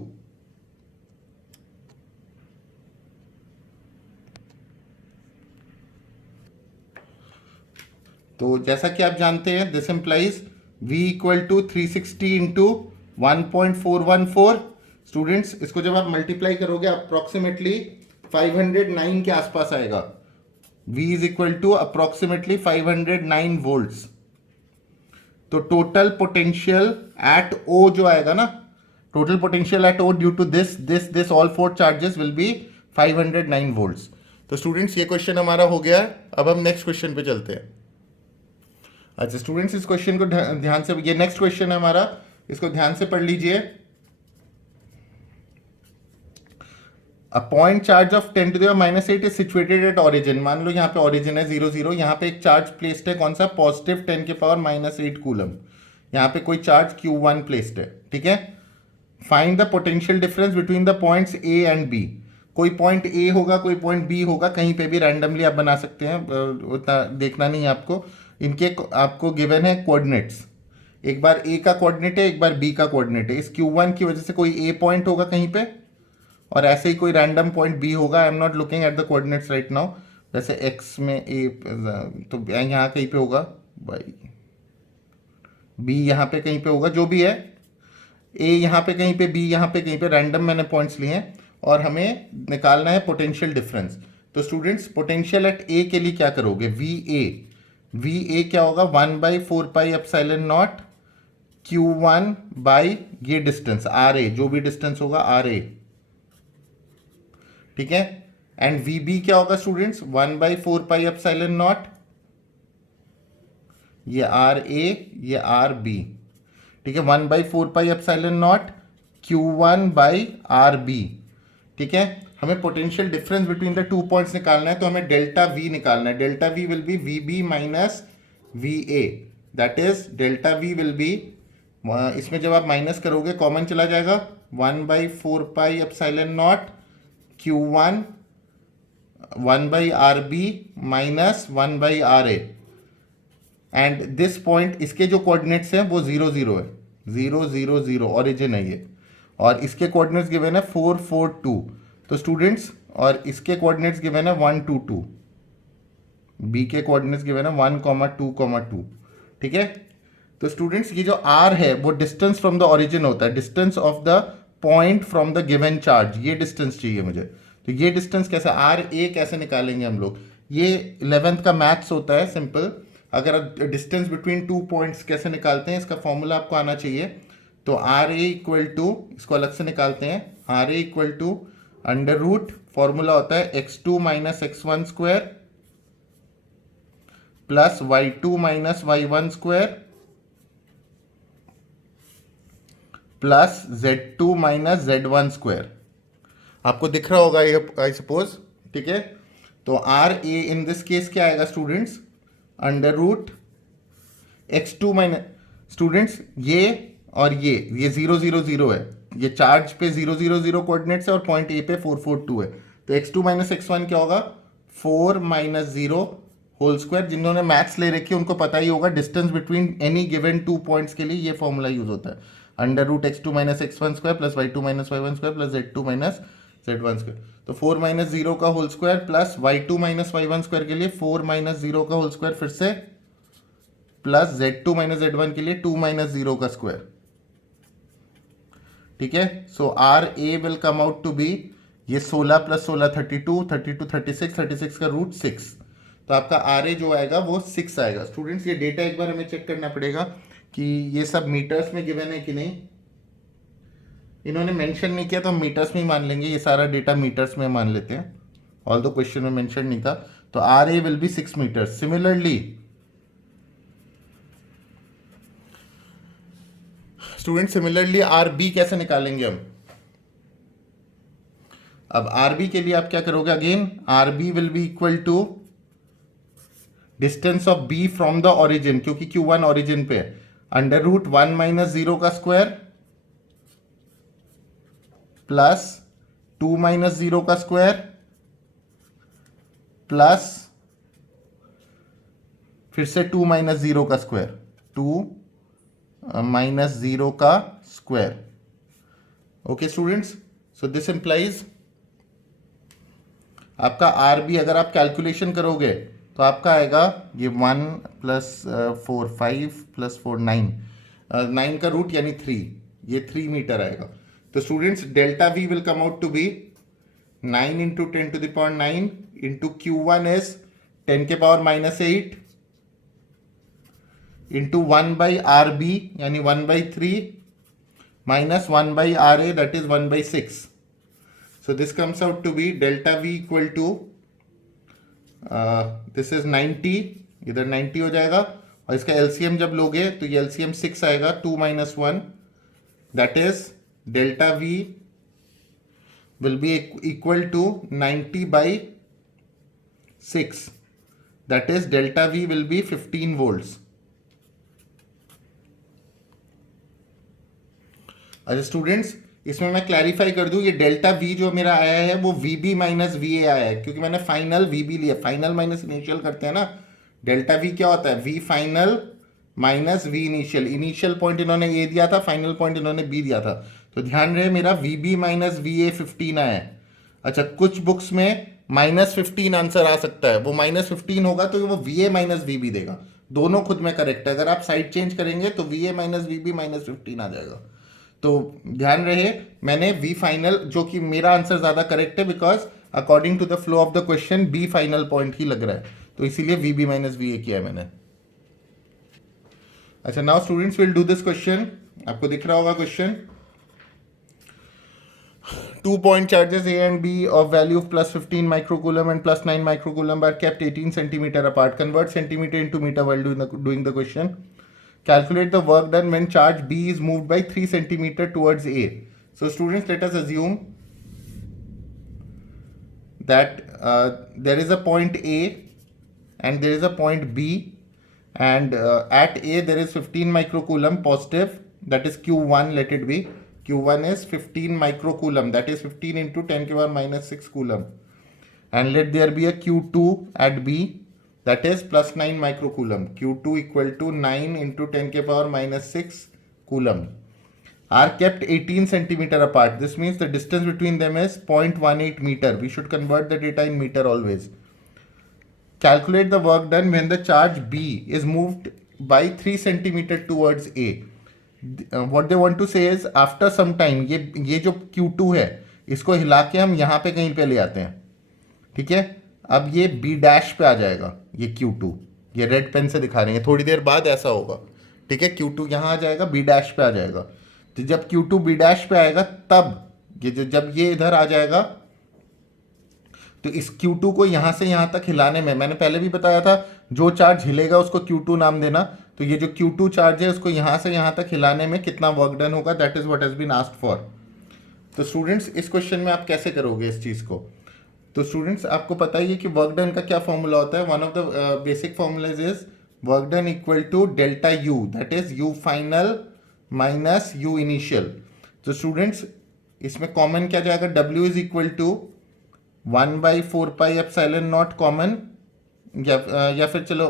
तो जैसा कि आप जानते हैं, this implies v equal to 360 into 1.414। Students इसको जब आप मल्टीप्लाई करोगे अप्रोक्सीमेटली 509 के आसपास आएगा। v is equal to approximately 509 volts. तो टोटल पोटेंशियल एट O जो आएगा ना, total potential at O due to this all 4 charges will be 509 volts. तो स्टूडेंट्स ये क्वेश्चन हमारा हो गया है। अब हम नेक्स्ट क्वेश्चन पे चलते हैं। अच्छा स्टूडेंट्स, इस क्वेश्चन को ध्यान से, ये नेक्स्ट क्वेश्चन है हमारा, इसको ध्यान से पढ़ लीजिए। A point charge of 10⁻8 is situated at origin. मान लो यहाँ पे ऑरिजिन है 0 0, यहाँ पे एक चार्ज प्लेस्ड है, कौन सा, पॉजिटिव 10⁻−8 कूलम। यहाँ पे कोई चार्ज Q1 प्लेस्ड है। ठीक है, find the potential difference between the points A and B। कोई पॉइंट A होगा, कोई पॉइंट B होगा, कहीं पे भी रैंडमली आप बना सकते हैं, उतना देखना नहीं है आपको। इनके आपको गिवन है कोऑर्डिनेट्स, एक बार A का कोऑर्डिनेट है, एक बार B का कोऑर्डिनेट है। इस Q1 की वजह से कोई A पॉइंट होगा कहीं पे, और ऐसे ही कोई रैंडम पॉइंट B होगा। I am not looking at the coordinates right now. जैसे X में A, तो यहाँ कहीं पे होगा, भाई B यहाँ पे कहीं पे होगा, जो भी है, A यहाँ पे कहीं पे, B यहाँ पे कहीं पे, रैंडम मैंने पॉइंट्स लिए हैं, और हमें निकालना है पोटेंशियल डिफरेंस। तो स्टूडेंट्स पोटेंशियल एट A के लिए क्या करोगे, VA क्या होगा, 1/4πε0 Q1 बाई ये डिस्टेंस RA, जो भी डिस्टेंस होगा RA। ठीक है, एंड VB क्या होगा स्टूडेंट्स, 1/4πε0 ये RA, ये RB। ठीक है, 1/4πε0 Q1 बाई RB। ठीक है, हमें potential difference between the 2 points निकालना है, तो हमें डेल्टा V निकालना है। Delta V will B VB minus VA, that is delta V will B, इसमें जब आप माइनस करोगे कॉमन चला जाएगा, 1/4πε0 Q1 1/RB minus 1/RA। And this point, इसके जो कोऑर्डिनेट्स हैं वो 0 0 है, 0 0 0 ऑरिजिन है ये, और इसके कोऑर्डिनेट्स गिवन है 4 4 2। तो स्टूडेंट्स, और इसके कोऑर्डिनेट्स गिवन है 1 2 2, बी के कोऑर्डिनेट्स गिवन है 1 2 2। ठीक है, तो स्टूडेंट्स ये जो R है वो डिस्टेंस फ्रॉम द ऑरिजिन होता है, distance of the point from the given charge, ये डिस्टेंस चाहिए मुझे। तो ये डिस्टेंस कैसे, RA कैसे निकालेंगे हम लोग, ये 11th का मैथ्स होता है सिंपल। अगर डिस्टेंस बिटवीन 2 पॉइंट्स कैसे निकालते हैं, इसका फॉर्मूला आपको आना चाहिए। तो RA इक्वल टू, इसको अलग से निकालते हैं, RA equal to under root, formula होता है x2 minus x1 square plus y2 minus y1 square plus z2 minus z1 square. आपको दिख रहा होगा ये, आई सपोज। ठीक है, तो RA इन दिस केस क्या आएगा students, under root x2 minus, students ये और ये 0 0 0 है, ये चार्ज पे 0 0 0 कोऑर्डिनेट्स है, और पॉइंट A पे 4 4 2 है। तो x2 माइनस x1 क्या होगा, 4 माइनस 0 होल स्क्वायर। जिन्होंने मैथ्स ले रखी है उनको पता ही होगा, distance between any given 2 points के लिए ये फॉर्मूला यूज होता है, under root x2 minus x1 square plus y2 minus y1 square plus z2 minus z1 square. तो 4 माइनस 0 का whole square plus y2 minus y1 square के लिए 4 माइनस 0 का होल स्क्वायर, फिर से प्लस z2 माइनस z1 के लिए 2 माइनस 0 का स्क्वायर। ठीक है, so RA will come out to be ये 16 + 16 32, 32 36, 36 का रूट 6, तो आपका आर ए जो आएगा वो 6 आएगा। स्टूडेंट्स ये डेटा एक बार हमें चेक करना पड़ेगा कि ये सब मीटर्स में गिवन है कि नहीं। इन्होंने मेंशन नहीं किया तो हम मीटर्स में ही मान लेंगे, ये सारा डेटा मीटर्स में मान लेते हैं, ऑल दो क्वेश्चन में मेंशन नहीं था। तो R A will be 6 metres. Similarly student, similarly R B कैसे निकालेंगे हम? अब आर बी के लिए आप क्या करोगे? Again R B will be equal to distance of B from the origin, क्योंकि Q1 ऑरिजिन पे है, √1 - 0 का स्क्वायर प्लस 2 - 0 का स्क्वायर प्लस फिर से 2 - 0 का स्क्वायर, 2 - 0 का square. Okay students, so this implies आपका आर बी अगर आप कैलकुलेशन करोगे तो आपका आएगा ये 1 + 4 5 + 4 9, 9 का रूट यानी 3, ये 3 मीटर आएगा। तो students delta V will come out to be 9 × 10⁻9 into Q1 is 10⁻8 into 1/RB यानी 1/3 minus 1/RA that is 1/6. So this comes out to be delta V equal to this is 90, इधर 90 हो जाएगा, और इसका LCM जब लोगे तो ये LCM 6 आएगा, 2 - 1 that is delta V will be equal to 90/6, that is delta V will be 15 volts. अच्छा स्टूडेंट्स, इसमें मैं क्लैरिफाई कर दूं, ये डेल्टा वी जो मेरा आया है वो VB - VA आया है, क्योंकि मैंने फाइनल VB लिया, फाइनल माइनस इनिशियल करते हैं ना। डेल्टा वी क्या होता है? V final minus V initial. Initial point इन्होंने A दिया था, फाइनल पॉइंट इन्होंने B दिया था, तो ध्यान रहे मेरा VB - VA 15 आया है। अच्छा, कुछ बुक्स में -15 आंसर आ सकता है, वो -15 होगा तो वो VA - VB देगा, दोनों खुद में करेक्ट है। अगर आप साइड चेंज करेंगे तो VA - VB -15 आ जाएगा। तो ध्यान रहे, मैंने V फाइनल, जो कि मेरा आंसर ज़्यादा करेक्ट है because according to the flow of the question B final point ही लग रहा है, तो इसीलिए VB - VA किया है मैंने। अच्छा, now students will do this question. आपको दिख रहा होगा question. 2 point charges A and B of value of +15 microcoulomb and +9 microcoulomb are kept 18 centimeter apart. Convert centimeter into meter while doing the question. Calculate the work done when charge B is moved by 3 centimeter towards A. So students, let us assume that there is a point A and there is a point B, and at A there is 15 microcoulomb positive, that is Q1, let it be. Q1 is 15 microcoulomb, that is 15 into 10⁻⁻6 coulomb. And let there be a Q2 at B, that is +9 microcoulomb. Q2 equal to 9 into 10⁻⁻6 coulomb. Are kept 18 centimeter apart. This means the distance between them is 0.18 meter. We should convert the data in meter always. Calculate the work done when the charge B is moved by 3 centimeter towards A. What they want to say is after some time ये जो Q2 है इसको हिला के हम यहाँ पे कहीं पे ले आते हैं, ठीक है। अब ये B' पे आ जाएगा, ये Q2, ये रेड पेन से दिखा रहे हैं, थोड़ी देर बाद ऐसा होगा, ठीक है। Q2 यहाँ आ जाएगा, B' पे आ जाएगा। तो जब Q2 B' पे आएगा तब ये जब ये इधर आ जाएगा तो इस Q2 को यहाँ से यहाँ तक हिलाने में, मैंने पहले भी बताया था, जो चार्ज हिलेगा उसको Q2 नाम देना। तो ये जो Q2 चार्ज है उसको यहाँ से यहाँ तक हिलाने में कितना वर्क डन होगा, that is what has been asked for. तो स्टूडेंट्स इस क्वेश्चन में आप कैसे करोगे इस चीज़ को? तो स्टूडेंट्स आपको पता ही है कि वर्क डन का क्या फॉर्मूला होता है। One of the basic formulas is work done equal to delta U, that is U final minus U initial. तो स्टूडेंट्स इसमें कॉमन क्या जाएगा? W is equal to 1/4πε0 common, या फिर चलो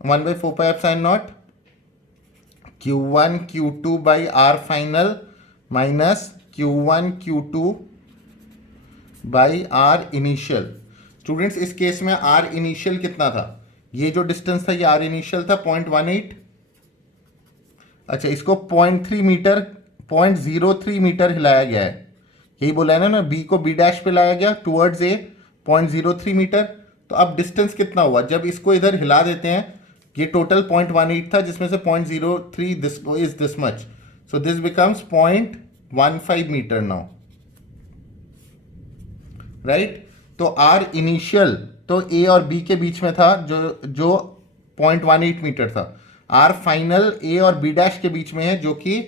1/4πε0 Q1 Q2 by R final minus Q1 Q2 by R initial. Students इस केस में R इनिशियल कितना था? ये जो डिस्टेंस था ये R इनिशियल था 0.18। अच्छा, इसको 0.3 मीटर 0.03 मीटर हिलाया गया है, यही बोला है ना, बी को बी डैश पे लाया गया टुवर्ड्स ए 0.03 मीटर। तो अब डिस्टेंस कितना हुआ, जब इसको इधर हिला देते हैं, ये टोटल 0.18 था जिसमें से 0.03 this is this much, so this becomes 0.15 metre now, right. तो आर इनिशियल तो ए और बी के बीच में था जो जो 0.18 मीटर था। आर फाइनल ए और बी डैश के बीच में है जो कि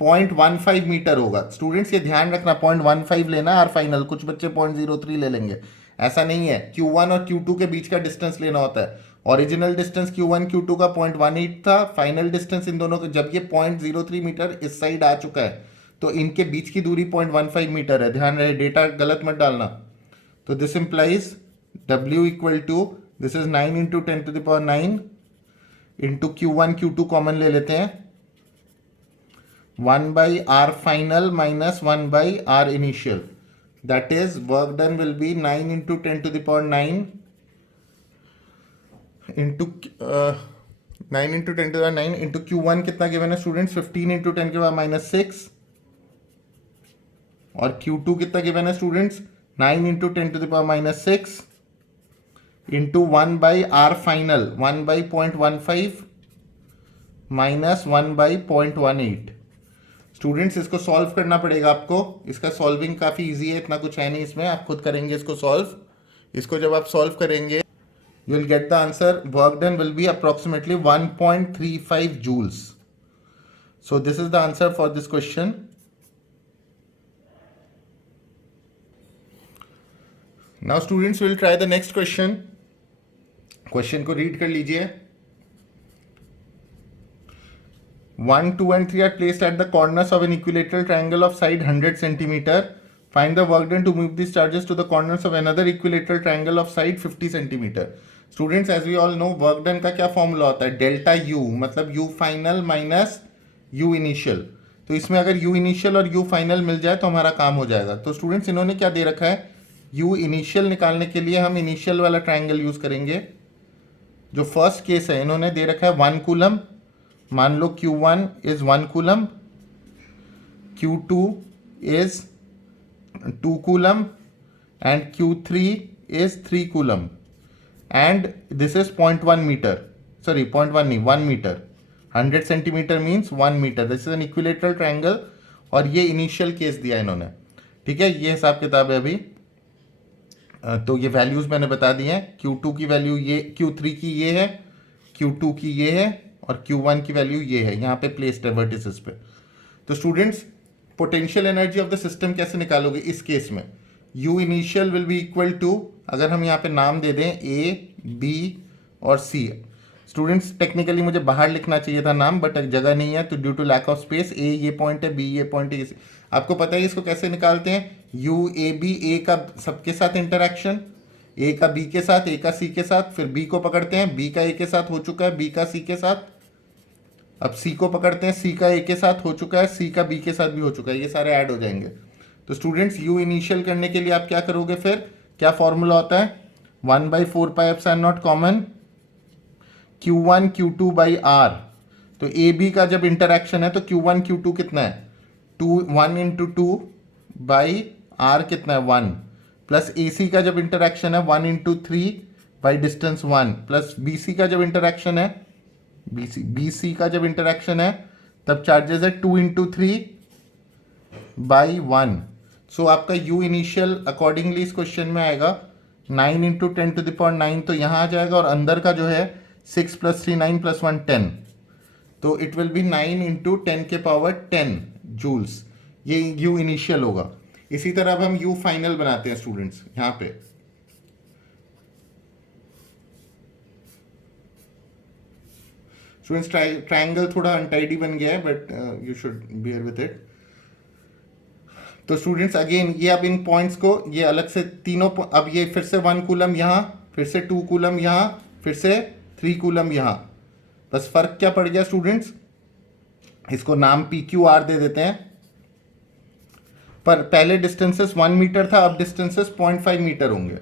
0.15 मीटर होगा। स्टूडेंट्स ये ध्यान रखना 0.15 लेना आर फाइनल, कुछ बच्चे 0.03 ले लेंगे, ऐसा नहीं है। Q1 और Q2 के बीच का डिस्टेंस लेना होता है। ओरिजिनल डिस्टेंस Q1 Q2 का 0.18 था, फाइनल डिस्टेंस इन दोनों का, जब ये 0.03 मीटर इस साइड आ चुका है तो इनके बीच की दूरी 0.15 मीटर है। ध्यान रहे, डेटा गलत मत डालना। तो this implies W equal to, this is 9 into 10⁹ into Q1 Q2 common ले लेते हैं, 1/r final minus 1/r initial, that is work done will be 9 into 10⁹ into 9 into 10⁹ into Q1 कितना गिवन है स्टूडेंट्स, 15 into 10⁻⁻6, और Q2 कितना गिवन है students, 9 into 10⁻⁻6 into 1/r final, 1/0.15 minus 1/0.18। Students इसको सॉल्व करना पड़ेगा आपको, इसका सॉल्विंग काफ़ी इजी है, इतना कुछ है नहीं इसमें, आप खुद करेंगे इसको सॉल्व। इसको जब आप सॉल्व करेंगे you will get the answer, work done will be approximately 1.35 joules. So this is the answer for this question. Now students will try the next question. Question को रीड कर लीजिए। 1, 2 and 3 are placed at the corners of an equilateral triangle of side 100 centimeter. Find the work done to move these charges to the corners of another equilateral triangle of side 50 centimeter. Students, as we all know, work done का क्या फॉर्मूला होता है, डेल्टा U, मतलब U final minus U initial. तो इसमें अगर U इनिशियल और U फाइनल मिल जाए तो हमारा काम हो जाएगा। तो स्टूडेंट्स इन्होंने क्या दे रखा है, U इनिशियल निकालने के लिए हम इनिशियल वाला ट्राइंगल यूज करेंगे। जो फर्स्ट केस है इन्होंने दे रखा है 1 कूलम, मान लो Q1 is 1 coulomb, Q2 is 2 coulomb and Q3 is 3 coulomb, and this is 0.1 metre, sorry 0.1 नहीं 1 metre, 100 centimetre means 1 metre. This is an equilateral triangle और ये इनिशियल केस दिया इन्होंने, ठीक है। ये हिसाब किताब है अभी। तो ये वैल्यूज मैंने बता दी हैं, Q2 की वैल्यू ये, Q3 की ये है, Q2 की ये है और Q1 की वैल्यू ये है, यहाँ पे प्लेस्ड है वर्टिसेस पे। तो students potential energy of the system कैसे निकालोगे इस केस में, U initial will be equal to, अगर हम यहाँ पे नाम दे दें A, B और C। स्टूडेंट्स टेक्निकली मुझे बाहर लिखना चाहिए था नाम, बट जगह नहीं है तो due to lack of space, A ये पॉइंट है, B ये पॉइंट है। आपको पता है इसको कैसे निकालते हैं, U A B, A का सबके साथ इंटरैक्शन, A का B के साथ, A का C के साथ, फिर B को पकड़ते हैं, B का A के साथ हो चुका है, B का C के साथ, अब C को पकड़ते हैं, C का A के साथ हो चुका है, C का B के साथ भी हो चुका है, ये सारे ऐड हो जाएंगे। तो स्टूडेंट्स U इनिशियल करने के लिए आप क्या करोगे, फिर क्या फॉर्मूला होता है, 1/4πε0 common Q1 Q2 by R। तो ए बी का जब इंटरैक्शन है तो Q1 Q2 कितना है, 1 इंटू 2 बाई R कितना है 1, प्लस ए सी का जब इंटरैक्शन है 1 into 3 by distance 1, plus B C का जब इंटरैक्शन है, बी सी का जब इंटरैक्शन है तब चार्जेस है 2 इंटू 3 बाई 1। सो आपका U इनिशियल अकॉर्डिंगली इस क्वेश्चन में आएगा 9 इंटू 10⁹, तो यहाँ आ जाएगा, और अंदर का जो है 6 + 3 9 + 1 10, तो it will be 9 into 10⁻10 joules, ये U इनिशियल होगा। इसी तरह अब हम U फाइनल बनाते हैं स्टूडेंट्स, यहाँ पे स्टूडेंट्स ट्राइंगल थोड़ा अनटाइडी बन गया है, but you should beer with it. तो स्टूडेंट्स अगेन ये अब इन पॉइंट्स को ये अलग से तीनों, अब ये फिर से 1 कूलम यहाँ, फिर से 2 कूलम यहाँ, फिर से 3 कूलम यहाँ, बस फर्क क्या पड़ गया स्टूडेंट्स, इसको नाम PQR दे देते हैं। पर पहले डिस्टेंसेस 1 मीटर था, अब डिस्टेंसेस 0.5 मीटर होंगे,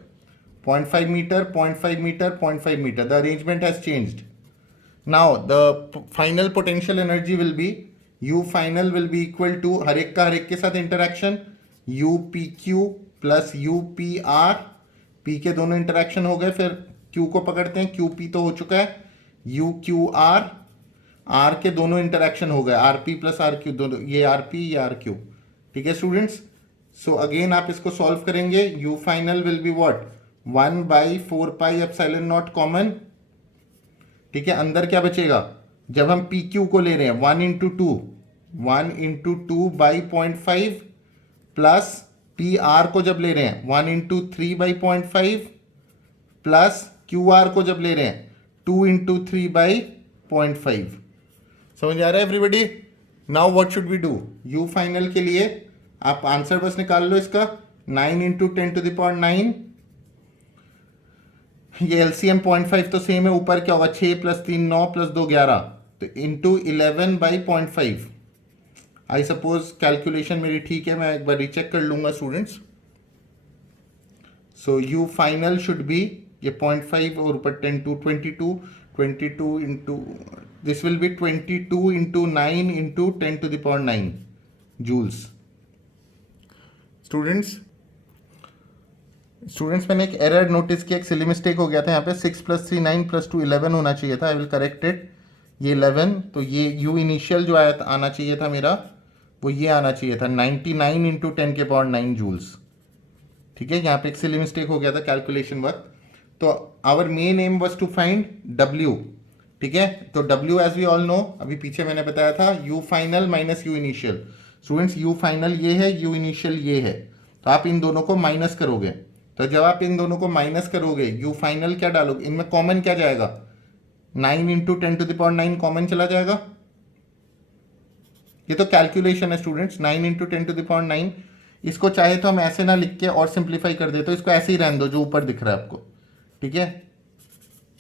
0.5 metre 0.5 metre 0.5 metre, the arrangement has changed. Now the final potential energy will be U final will be equal to हर एक के साथ interaction U P Q plus U P R, P के दोनों इंटरेक्शन हो गए, फिर क्यू को पकड़ते हैं, क्यू पी तो हो चुका है, यू क्यू आर, आर के दोनों इंटरेक्शन हो गए, R P plus R Q, दोनों ये आर पी ये आर क्यू। ठीक है स्टूडेंट्स, सो अगेन आप इसको सॉल्व करेंगे, U final will be what 1/4πε0 common. ठीक है, अंदर क्या बचेगा, जब हम पी क्यू को ले रहे हैं 1/2 प्लस पी आर को जब ले रहे हैं 1/3/0.5 प्लस क्यू आर को जब ले रहे हैं 2/3/0.5। समझ आ रहा है everybody? Now what should we do, U final के लिए आप आंसर बस निकाल लो इसका, 9 × 10⁹, ये एलसीएम 0.5 तो सेम है, ऊपर क्या होगा 6 + 3 9 + 2 11, तो इंटू 11/0.5। आई सपोज कैलकुलेशन मेरी ठीक है, मैं एक बार रीचेक कर लूंगा students. So U final should be ये 0.5 और ऊपर 10 to 22 into this will be 22 × 9 × 10⁹ joules. Students मैंने एक एरर नोटिस किया, एक सिली मिस्टेक हो गया था यहाँ पे, 6 + 3 9 + 2 11 होना चाहिए था, आई विल करेक्ट इट। ये 11, तो ये यू इनिशियल जो आया आना चाहिए था मेरा, वो ये आना चाहिए था 99 × 10⁹ जूल्स। ठीक है, यहाँ पे एक सिली मिस्टेक हो गया था कैलकुलेशन वक्त। तो our main aim was to find W। ठीक है, तो W as we all know, अभी पीछे मैंने बताया था U final minus U initial. Students U final ये है, U इनिशियल ये है, तो आप इन दोनों को माइनस करोगे, तो जब आप इन दोनों को माइनस करोगे U फाइनल क्या डालोगे, इनमें कॉमन क्या जाएगा, 9 × 10⁹ कॉमन चला जाएगा। ये तो कैलकुलेशन है स्टूडेंट्स, 9 × 10⁹। इसको चाहे तो हम ऐसे ना लिख के और सिंप्लीफाई कर देते, तो इसको ऐसे ही रहने दो जो ऊपर दिख रहा है आपको। ठीक है,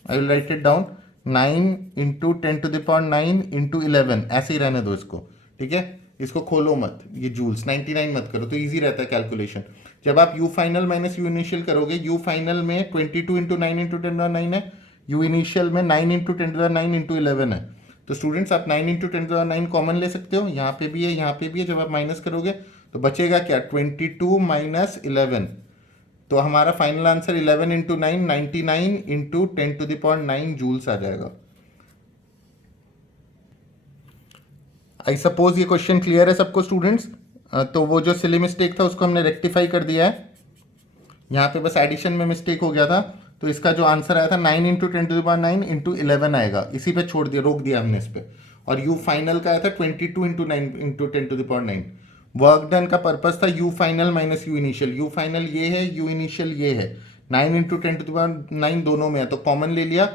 I will write it down, 9 × 10⁹ × 11, ऐसे ही रहने दो इसको। ठीक है, इसको खोलो मत, ये जूल्स 99 मत करो, तो इजी रहता है कैलकुलेशन। जब आप you final minus U initial करोगे, यू फाइनल में 22 × 9 × 10⁹ है, यू इनिशियल में 9 × 10⁹ × 11 है। तो स्टूडेंट्स आप 9 × 10⁹ कॉमन ले सकते हो, यहाँ पे भी है यहाँ पे भी है, जब आप माइनस करोगे तो बचेगा क्या, 22 - 11, तो हमारा फाइनल आंसर 11 × 9 99 × 10⁹ जूल्स आ जाएगा। आई सपोज ये क्वेश्चन क्लियर है सबको स्टूडेंट्स? तो वो जो सिली मिस्टेक था उसको हमने रेक्टिफाई कर दिया है, यहाँ पे बस एडिशन में मिस्टेक हो गया था, तो इसका जो आंसर आया था 9 × 10⁹ × 11 आएगा, इसी पे छोड़ दिया, रोक दिया हमने इस पे। और यू फाइनल का आया था 22 × 9 × 10⁹। वर्क डन का पर्पस था you final minus U initial, you final ये है, यू इनिशियल ये है, 9 × 10⁹ दोनों में है, तो कॉमन ले लिया,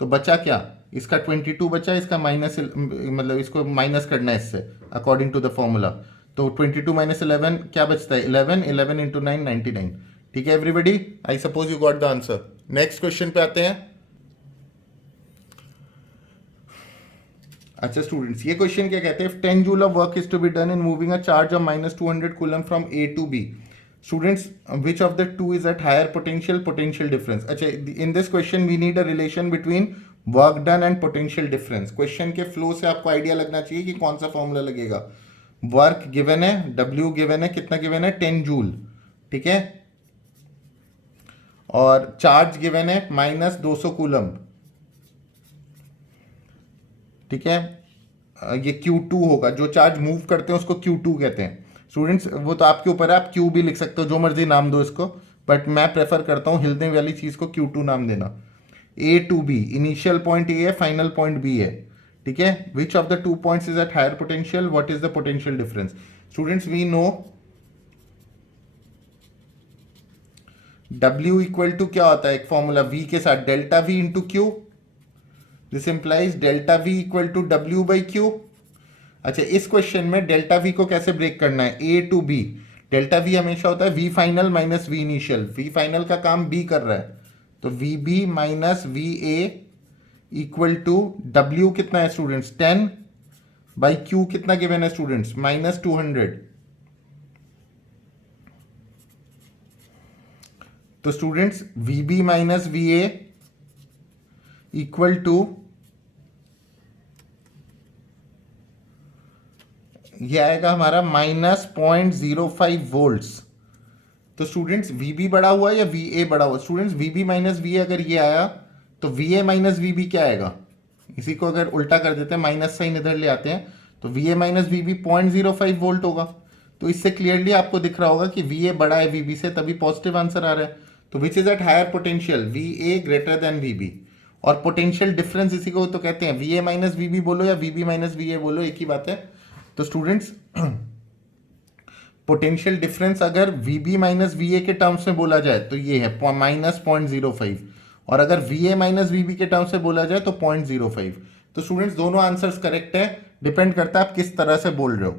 तो बचा क्या, इसका 22 बचा, इसका माइनस मतलब इसको माइनस करना है इससे अकॉर्डिंग टू द फॉर्मूला, तो 22 - 11 क्या बचता है, 11 11 × 9 99। ठीक है everybody, I suppose you got the answer. Next question पे आते हैं। अच्छा स्टूडेंट्स, ये क्वेश्चन क्या कहते हैं, 10 joule of work is to be done in moving a charge of -200 coulomb from A to B। Students which of the two is at higher potential difference. अच्छा, in this question we need a relation between work done and potential difference. Question के फ्लो से आपको आइडिया लगना चाहिए कि कौन सा फॉर्मूला लगेगा। वर्क गिवन है, W गिवन है, कितना गिवन है 10 जूल, ठीक है, और चार्ज गिवन है -200 कूलम, ठीक है, ये Q2 होगा, जो चार्ज मूव करते हैं उसको Q2 कहते हैं। स्टूडेंट्स वो तो आपके ऊपर है, आप Q भी लिख सकते हो, जो मर्जी नाम दो इसको, बट मैं प्रेफर करता हूँ हिलने वाली चीज को Q2 नाम देना। A to B, initial point A है, फाइनल पॉइंट B है, ठीक है। Which of the 2 points is at higher potential, what is the potential difference. Students we know W equal to क्या होता है, एक फॉर्मूला V के साथ, delta V into Q, this implies delta V equal to W/Q। अच्छा, इस क्वेश्चन में डेल्टा V को कैसे ब्रेक करना है, A to B, delta V हमेशा होता है V final minus V initial, V final का काम B कर रहा है, तो VB minus VA equal to W कितना है स्टूडेंट्स 10/Q कितना गिवन है स्टूडेंट्स -200। तो students VB minus VA equal to ये आएगा हमारा -0.05 वोल्ट्स। तो स्टूडेंट्स VB बढ़ा हुआ या VA बढ़ा हुआ? स्टूडेंट्स VB माइनस VA अगर ये आया तो VA माइनस VB क्या आएगा? इसी को अगर उल्टा कर देते हैं, माइनस साइन इधर ले आते हैं, तो VA माइनस VB 0.05 वोल्ट होगा। तो इससे क्लियरली आपको दिख रहा होगा कि VA बड़ा है VB से, तभी पॉजिटिव आंसर आ रहा है। तो which is at higher potential, VA greater than VB। और पोटेंशियल डिफरेंस इसी को तो कहते हैं, VA माइनस VB बोलो या VB माइनस VA बोलो, एक ही बात है। तो स्टूडेंट्स पोटेंशियल डिफरेंस अगर VB माइनस VA के टर्म्स में बोला जाए तो ये है -0.05, और अगर VA माइनस VB के टर्म्स में बोला जाए तो 0.05। तो स्टूडेंट्स दोनों आंसर्स करेक्ट है, डिपेंड करता है आप किस तरह से बोल रहे हो।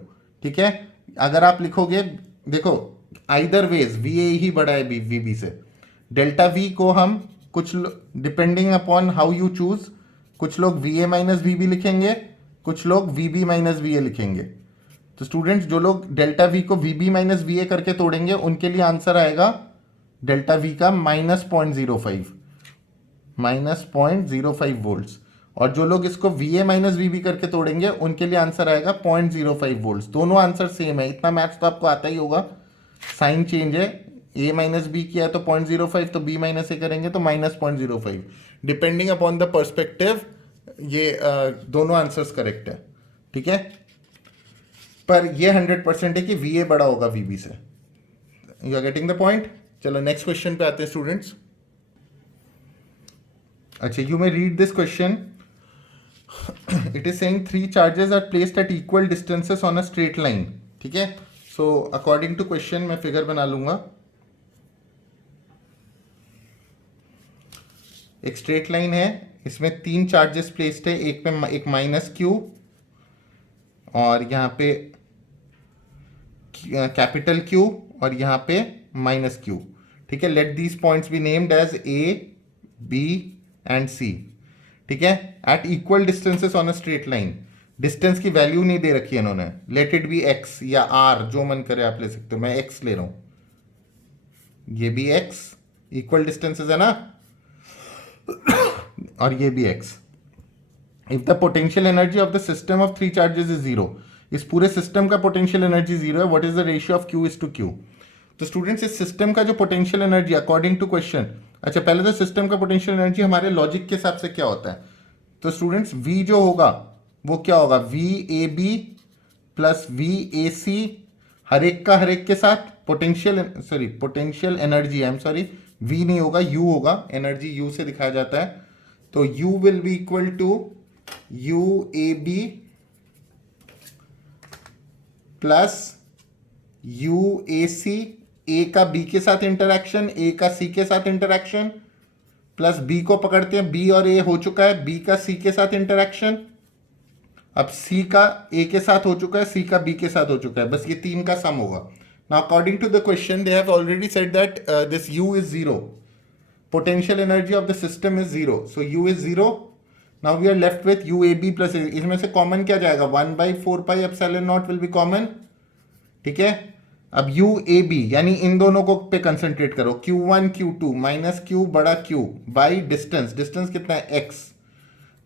ठीक है, अगर आप लिखोगे, देखो आइदर वेज VA ही बड़ा है VB से। डेल्टा V को हम कुछ depending upon how you choose, कुछ लोग VA माइनस VB लिखेंगे, कुछ लोग VB माइनस VA लिखेंगे। तो स्टूडेंट्स जो लोग डेल्टा V को VB माइनस VA करके तोड़ेंगे उनके लिए आंसर आएगा डेल्टा V का -0.05 वोल्ट्स, और जो लोग इसको VA माइनस VB करके तोड़ेंगे उनके लिए आंसर आएगा 0.05 वोल्ट्स। दोनों आंसर सेम है, इतना मैथ्स तो आपको आता ही होगा। साइन चेंज है, A माइनस B किया है तो 0.05, तो B माइनस A करेंगे तो -0.05। डिपेंडिंग अपॉन द पर्सपेक्टिव ये दोनों आंसर्स करेक्ट है। ठीक है, पर ये 100% है कि VA बड़ा होगा VB से। You are getting the point. चलो नेक्स्ट क्वेश्चन पे आते हैं स्टूडेंट्स। अच्छा, you may read this question. It is saying 3 charges are placed at equal distances on a straight line. ठीक है, सो अकॉर्डिंग टू क्वेश्चन मैं फिगर बना लूंगा। एक स्ट्रेट लाइन है, इसमें 3 चार्जेस प्लेस्ड है, एक पे एक -Q और यहाँ पे कैपिटल Q और यहाँ पे -Q। ठीक है, let these points be named as A, B and C। ठीक है, at equal distances on a straight line. Distance की वैल्यू नहीं दे रखी है इन्होंने, लेट इट बी X या R, जो मन करे आप ले सकते हो। मैं X ले रहा हूं, ये भी X, इक्वल डिस्टेंसेस है ना, और ये भी X। If the potential energy of the system of 3 charges is 0, इस पूरे सिस्टम का पोटेंशियल एनर्जी 0 है, what is the ratio of Q is to Q? तो स्टूडेंट्स इस सिस्टम का जो potential energy according to question, अच्छा पहले तो सिस्टम का पोटेंशियल एनर्जी हमारे लॉजिक के हिसाब से क्या होता है, तो स्टूडेंट्स V जो होगा वो क्या होगा, VAB प्लस VAC, हर एक के साथ potential energy, I am sorry, V नहीं होगा, U होगा, एनर्जी U से दिखाया जाता है। तो U will be equal to UAB plus UAC, A का B के साथ इंटरैक्शन, A का C के साथ इंटरैक्शन, प्लस B को पकड़ते हैं, B और A हो चुका है, B का C के साथ इंटरैक्शन, अब C का A के साथ हो चुका है, C का B के साथ हो चुका है, बस ये 3 का सम होगा। Now according to the question they have already said that this U is 0, potential energy of the system is 0, so U is 0। Now we are left with UAB plus, इसमें से कॉमन क्या जाएगा, 1/4 pi epsilon naught will be common. ठीक है, अब UAB यानी इन दोनों को पे कंसंट्रेट करो, Q1 Q2 माइनस Q बड़ा Q बाई डिस्टेंस, डिस्टेंस कितना है X,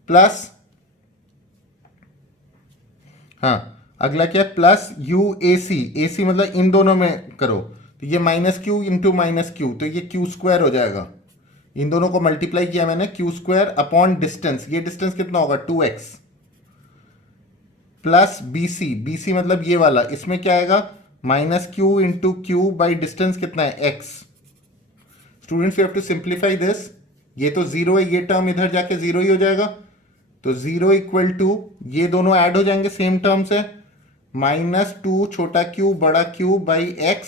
प्लस हाँ अगला क्या है, प्लस UAC, AC मतलब इन दोनों में करो, तो ये -Q इंटू -Q, तो ये Q² हो जाएगा। इन दोनों को मल्टीप्लाई किया मैंने, Q² अपॉन डिस्टेंस, ये डिस्टेंस कितना होगा 2x, प्लस BC मतलब ये वाला, इसमें क्या आएगा -Q into Q by distance कितना है X। Students you have to simplify this, ये तो 0 है, ये टर्म इधर जाके 0 ही हो जाएगा, तो 0 इक्वल टू ये दोनों ऐड हो जाएंगे सेम टर्म से, -2 छोटा Q बड़ा Q by X,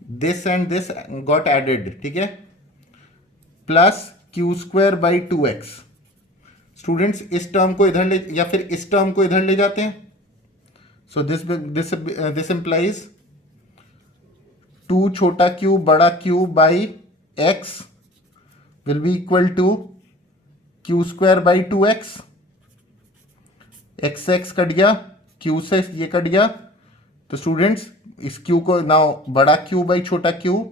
this and this got added. ठीक है, plus Q² by 2x। Students इस टर्म को इधर ले या फिर इस टर्म को इधर ले जाते हैं, सो दिस इंप्लाइज 2 छोटा Q बड़ा Q by x will be equal to Q² by 2x, x cut गया, Q से ये कट गया, तो स्टूडेंट्स इस Q को नाउ बड़ा Q बाई छोटा Q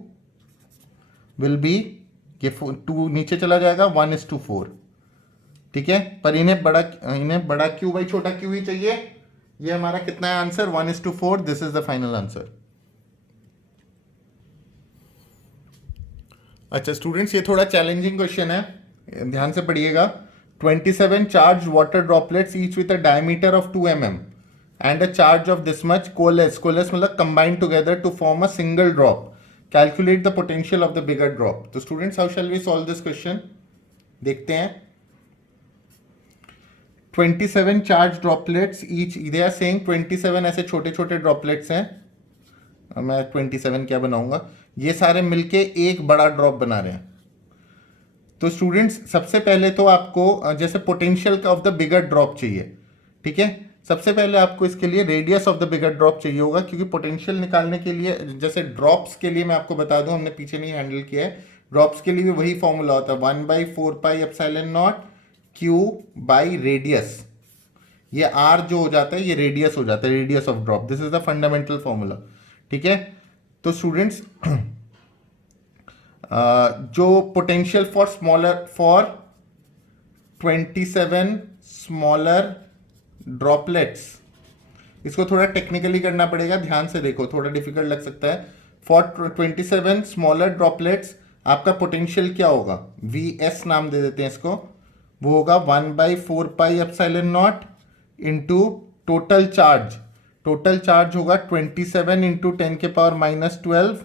विल बी, ये 2 नीचे चला जाएगा, 1:4। ठीक है, पर इन्हें बड़ा Q बाई छोटा Q ही चाहिए, ये हमारा कितना है answer? 1:4. This is the final answer. अच्छा स्टूडेंट्स, ये थोड़ा चैलेंजिंग क्वेश्चन है, ध्यान से पढ़िएगा. 27 charge water droplets each with a diameter of 2 mm and a charge of this much coalesce, coalesce मतलब combined together to form a single drop. Calculate the potential of the bigger drop. तो students, how shall we solve this question? देखते हैं. 27 charge droplets each, they are saying 27 ऐसे छोटे छोटे ड्रॉपलेट्स हैं. मैं 27 क्या बनाऊंगा, ये सारे मिलके एक बड़ा ड्रॉप बना रहे हैं. तो स्टूडेंट्स, सबसे पहले तो आपको जैसे potential of the bigger drop चाहिए, ठीक है. सबसे पहले आपको इसके लिए radius of the bigger drop चाहिए होगा, क्योंकि पोटेंशियल निकालने के लिए, जैसे ड्रॉप्स के लिए मैं आपको बता दूं, हमने पीछे नहीं हैंडल किया है, ड्रॉप्स के लिए भी वही फॉर्मूला होता है, 1/4πε0 Q बाई रेडियस. ये R जो हो जाता है ये रेडियस हो जाता है, radius of drop. This is the fundamental formula, ठीक है. तो स्टूडेंट्स, जो potential for smaller, for 27 smaller droplets, इसको थोड़ा टेक्निकली करना पड़ेगा, ध्यान से देखो, थोड़ा डिफिकल्ट लग सकता है. फॉर 27 स्मॉलर ड्रॉपलेट्स आपका पोटेंशियल क्या होगा? VS नाम दे देते हैं इसको. वो होगा 1/4πε0 into total charge. Total charge होगा 27 इंटू 10⁻12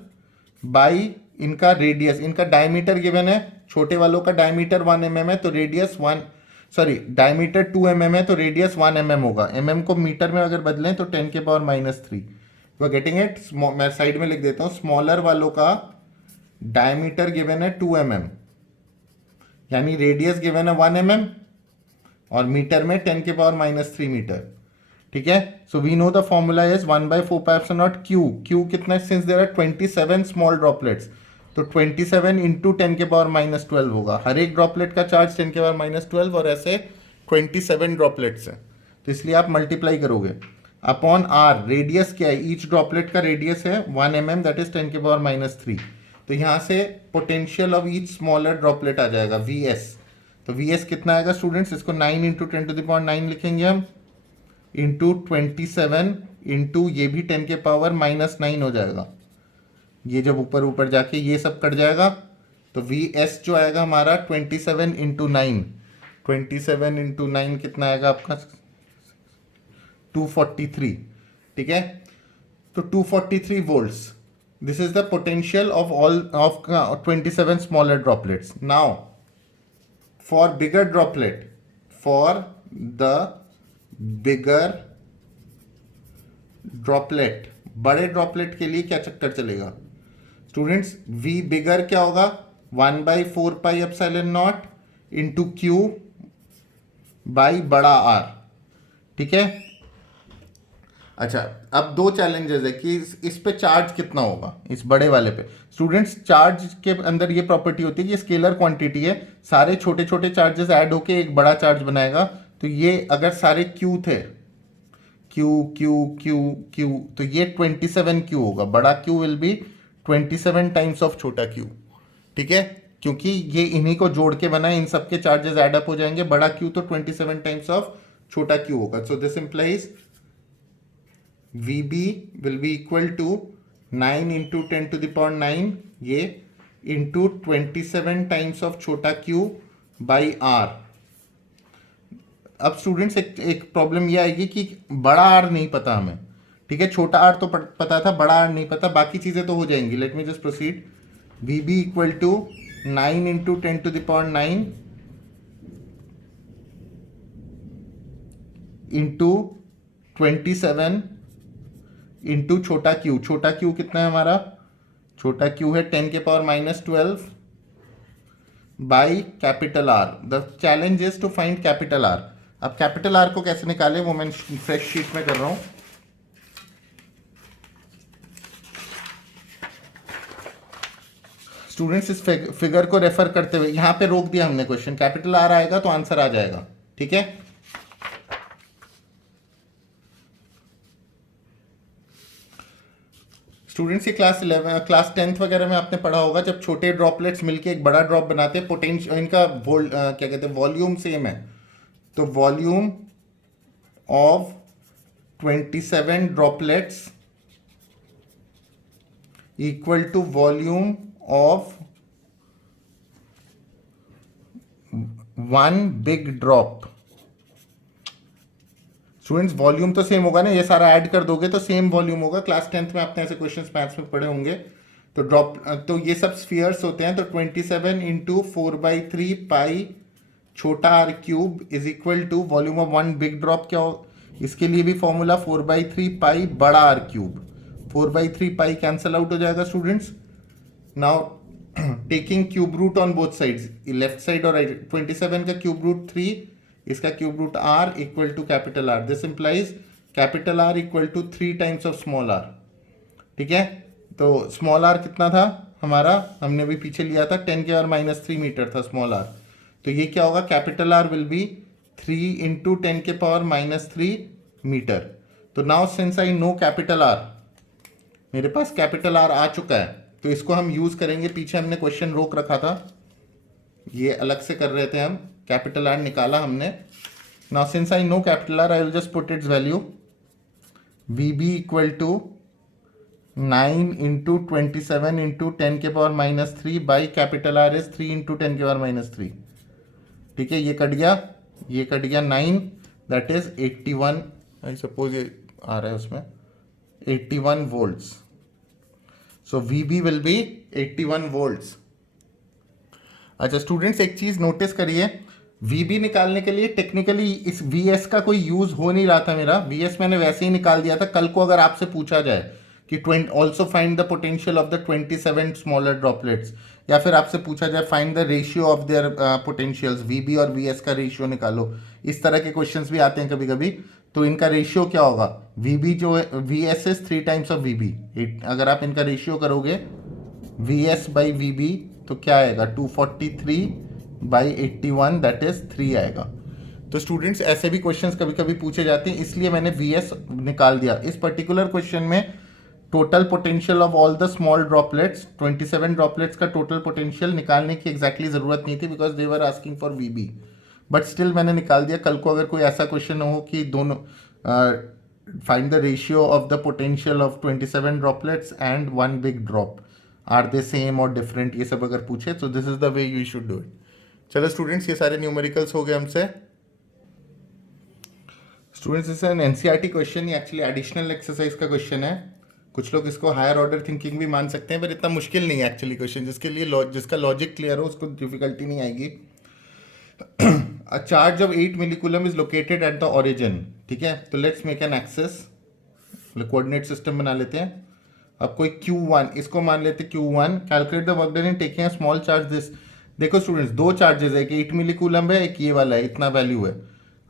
बाई इनका रेडियस. इनका डायमीटर गिवन है, छोटे वालों का डायमीटर 1 mm है, तो रेडियस डायमीटर 2 mm है, तो रेडियस 1 mm होगा. mm को मीटर में अगर बदलें तो 10⁻3. You are getting it. मैं साइड में लिख देता हूँ, स्मॉलर वालों का डायमीटर गिवन है 2 mm, यानी रेडियस गिवन है 1 mm और मीटर में 10⁻3 मीटर, ठीक है. So we know the formula is 1/4πε0 Q कितना है, since there are 27 small droplets, तो 27 इंटू 10⁻12 होगा. हर एक ड्रॉपलेट का चार्ज 10⁻12 और ऐसे 27 ड्रॉपलेट्स हैं, तो इसलिए आप मल्टीप्लाई करोगे अपॉन R. रेडियस क्या है? ईच ड्रॉपलेट का रेडियस है 1 mm, दैट इज 10⁻3. तो यहां से potential of each smaller droplet आ जाएगा VS. तो VS कितना आएगा स्टूडेंट्स? इसको 9 इंटू 10⁻9 लिखेंगे हम, इंटू 27 इंटू ये भी 10⁻9 हो जाएगा. ये जब ऊपर ऊपर जाके ये सब कट जाएगा, तो VS जो आएगा हमारा 27 इंटू 9, 27 इंटू 9 कितना आएगा आपका? 243, ठीक है. तो 243 volts. This is the potential of all of 27 smaller droplets. Now, for bigger droplet, for the bigger droplet, बड़े ड्रॉपलेट के लिए क्या चक्कर चलेगा स्टूडेंट्स? V बिगर क्या होगा? 1/4πε0 इंटू Q बाई बड़ा R, ठीक है. अच्छा, अब दो चैलेंजेस है कि इस पे चार्ज कितना होगा, इस बड़े वाले पे. स्टूडेंट्स, चार्ज के अंदर ये प्रॉपर्टी होती है कि स्केलर क्वांटिटी है, सारे छोटे छोटे चार्जेस ऐड होके एक बड़ा चार्ज बनाएगा. तो ये अगर सारे Q थे, Q Q Q Q, तो ये 27 Q होगा. बड़ा Q will be 27 times of छोटा Q, ठीक है, क्योंकि ये इन्हीं को जोड़ के बना है, इन सबके चार्जेस ऐड अप हो जाएंगे. बड़ा Q तो 27 टाइम्स ऑफ छोटा Q होगा. सो this implies VB will be equal to 9 into 10⁻9 ये इंटू 27 टाइम्स ऑफ छोटा Q बाई R. अब स्टूडेंट्स, एक प्रॉब्लम ये आएगी कि बड़ा R नहीं पता हमें, ठीक है. छोटा R तो पता था, बड़ा R नहीं पता, बाकी चीज़ें तो हो जाएंगी. Let me just proceed. VB equal to 9 into 10⁻9 into 27 into छोटा Q. छोटा Q कितना है हमारा? छोटा Q है 10⁻12 by capital R. The challenge is to find capital R. अब कैपिटल R को कैसे निकालें वो मैं फ्रेश शीट में कर रहा हूं. स्टूडेंट्स, इस फिगर को रेफर करते हुए यहां पे रोक दिया हमने क्वेश्चन. कैपिटल R आएगा तो आंसर आ जाएगा, ठीक है. स्टूडेंट्स, ये क्लास 10th वगैरह में आपने पढ़ा होगा, जब छोटे ड्रॉपलेट्स मिलके एक बड़ा ड्रॉप बनाते हैं, पोटेंशियल इनका क्या कहते हैं, वॉल्यूम सेम है, तो volume of 27 droplets equal to volume of one big drop. Students volume तो सेम होगा ना, ये सारा ऐड कर दोगे तो सेम वॉल्यूम होगा. क्लास 10th में आपने ऐसे क्वेश्चंस मैथ्स में पढ़े होंगे. तो ड्रॉप, तो ये सब स्फीयर्स होते हैं. तो 27 इंटू 4/3 पाई छोटा r cube is equal to volume of one big drop. क्या हो, इसके लिए भी फॉर्मूला 4/3 पाई बड़ा R cube. 4/3 pi cancel out हो जाएगा students. Now taking cube root on both sides, left side और राइट. 27 का क्यूब रूट 3, इसका cube root r equal to capital R. This implies capital R equal to 3 times of small r. ठीक है, तो स्मॉल r कितना था हमारा, हमने भी पीछे लिया था 10 के पावर -3 मीटर था स्मॉल r. तो ये क्या होगा, capital R will be 3 into 10 के पावर -3 मीटर. तो now since I know capital R, मेरे पास कैपिटल R आ चुका है, तो इसको हम यूज करेंगे. पीछे हमने क्वेश्चन रोक रखा था, ये अलग से कर रहे थे हम. कैपिटल R निकाला हमने. Now since I know capital R, I will just put its value. VB equal to 9 into 27 into 10 के power -3 by capital R is 3 into 10 के पावर -3. ठीक है, ये कट गया, ये कट गया 9, दैट इज 81. आई सपोज ये आ रहा है उसमें 81 volts. So VB will be 81 volts. अच्छा स्टूडेंट्स, एक चीज नोटिस करिए, VB निकालने के लिए टेक्निकली इस VS का कोई यूज हो नहीं रहा था मेरा. VS मैंने वैसे ही निकाल दिया था. कल को अगर आपसे पूछा जाए कि also find the potential of the 27 smaller droplets, या फिर आपसे पूछा जाए find the ratio of their potentials, VB और VS का रेशियो निकालो, इस तरह के क्वेश्चंस भी आते हैं कभी कभी. तो इनका रेशियो क्या होगा, VB जो है, VS is 3 times of VB. अगर आप इनका रेशियो करोगे VS बाई VB तो क्या आएगा, 243 बाई 81 दैट इज 3 आएगा. तो स्टूडेंट्स ऐसे भी क्वेश्चंस कभी कभी पूछे जाते हैं, इसलिए मैंने VS निकाल दिया. इस पर्टिकुलर क्वेश्चन में total potential of all the small droplets, 27 droplets का टोटल पोटेंशियल निकालने की एग्जैक्टली जरूरत नहीं थी, because they were asking for VB. But still मैंने निकाल दिया. कल को अगर कोई ऐसा क्वेश्चन हो कि दोनों find the ratio of the potential of 27 droplets and one big drop, are they same और डिफरेंट, ये सब अगर पूछे तो this is the way you should do it. चलो स्टूडेंट्स, ये सारे न्यूमेरिकल्स हो गए हमसे. स्टूडेंट्स इस एन एनसीईआरटी क्वेश्चन, ये एक्चुअली एडिशनल एक्सरसाइज का क्वेश्चन है. कुछ लोग इसको हायर ऑर्डर थिंकिंग भी मान सकते हैं, पर इतना मुश्किल नहीं है एक्चुअली क्वेश्चन. जिसके लिए जिसका लॉजिक क्लियर हो उसको डिफिकल्टी नहीं आएगी. A charge of 8 millicoulomb is located at the origin. ठीक है, तो let's make an axis, coordinate system बना लेते हैं. अब कोई Q1, इसको मान लेते Q1. Calculate the work done in taking a small charge this. देखो स्टूडेंट्स, दो चार्जेस है, एक 8 मिलीकूलम है, एक ये वाला है, इतना वैल्यू है.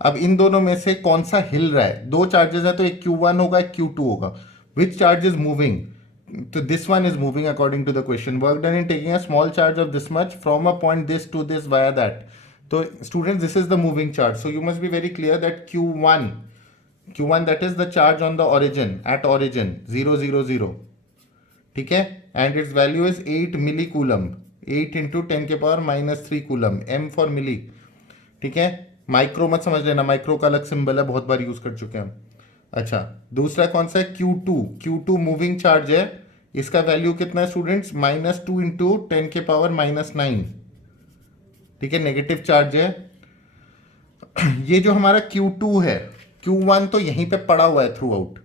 अब इन दोनों में से कौन सा हिल रहा है, दो चार्जेस है तो एक Q1 होगा, एक Q2 होगा. विच चार्ज इज मूविंग, तो this one is moving according to the question. Work done in taking a small charge of this much from a point this to this via that. तो students this is the moving charge. So you must be very clear that Q1 that is the charge on the origin, at origin 0 0 0. ठीक है, and its value is 8 milli coulomb, 8 into 10 के power -3 coulomb, M for milli. ठीक है, माइक्रो मत समझ लेना, माइक्रो का अलग सिंबल है, बहुत बार यूज कर चुके हैं हम. अच्छा, दूसरा कौन सा है, Q2 मूविंग चार्ज है. इसका वैल्यू कितना है स्टूडेंट्स, -2 इंटू 10 के पावर -9. ठीक है, नेगेटिव चार्ज है. ये जो हमारा Q2 है, Q1 तो यहीं पे पड़ा हुआ है थ्रू आउट.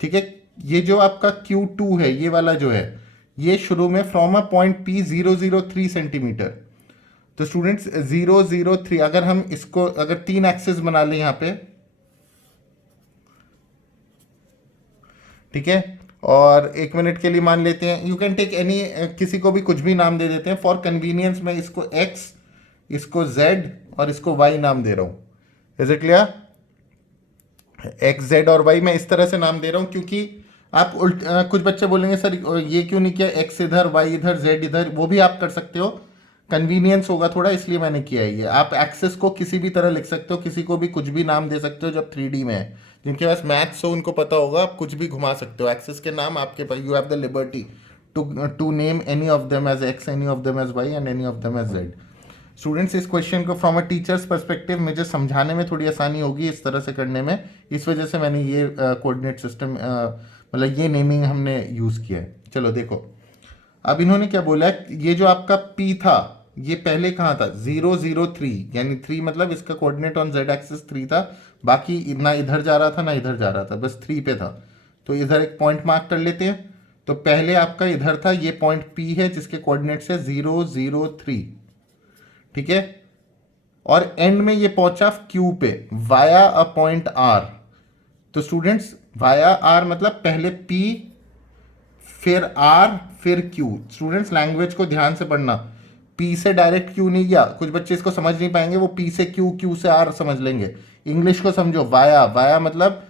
ठीक है, ये जो आपका Q2 है, ये वाला जो है, ये शुरू में from a point P 003 centimetre. तो स्टूडेंट्स 003, अगर हम इसको अगर 3 एक्सिस बना लें यहाँ पे, ठीक है, और 1 मिनट के लिए मान लेते हैं, यू कैन टेक एनी, किसी को भी कुछ भी नाम दे देते हैं फॉर कन्वीनियंस. मैं इसको X, इसको Z और इसको Y नाम दे रहा हूं. Is it clear? X, Z और Y मैं इस तरह से नाम दे रहा हूं क्योंकि आप कुछ बच्चे बोलेंगे सर ये क्यों नहीं किया, X इधर, Y इधर, Z इधर. वो भी आप कर सकते हो, कन्वीनियंस होगा थोड़ा, इसलिए मैंने किया है ये. आप एक्सेस को किसी भी तरह लिख सकते हो, किसी को भी कुछ भी नाम दे सकते हो जब 3D में है. जिनके पास मैथ्स हो उनको पता होगा, आप कुछ भी घुमा सकते हो. एक्सेस के नाम आपके पास, you have the liberty to name any of them as X, any of them as Y and any of them as Z. Students इस क्वेश्चन को फ्रॉम अ टीचर्स पर्सपेक्टिव मुझे समझाने में थोड़ी आसानी होगी इस तरह से करने में, इस वजह से मैंने ये कोऑर्डिनेट सिस्टम मतलब ये नेमिंग हमने यूज़ किया है। चलो देखो, अब इन्होंने क्या बोला है, ये जो आपका P था ये पहले कहाँ था, 0 0 3, यानी 3 मतलब इसका कोऑर्डिनेट ऑन जेड एक्सिस 3 था, बाकी ना इधर जा रहा था ना इधर जा रहा था, बस 3 पे था। तो इधर एक पॉइंट मार्क कर लेते हैं। तो पहले आपका इधर था, ये पॉइंट P है जिसके कोऑर्डिनेट्स है 0 0 3, ठीक है। और एंड में ये पहुंचा Q पे वाया अ पॉइंट R। तो स्टूडेंट्स वाया R मतलब पहले P फिर R फिर Q। स्टूडेंट्स लैंग्वेज को ध्यान से पढ़ना, P से डायरेक्ट Q नहीं गया, कुछ बच्चे इसको समझ नहीं पाएंगे, वो P से Q, Q से R समझ लेंगे। इंग्लिश को समझो, वाया वाया मतलब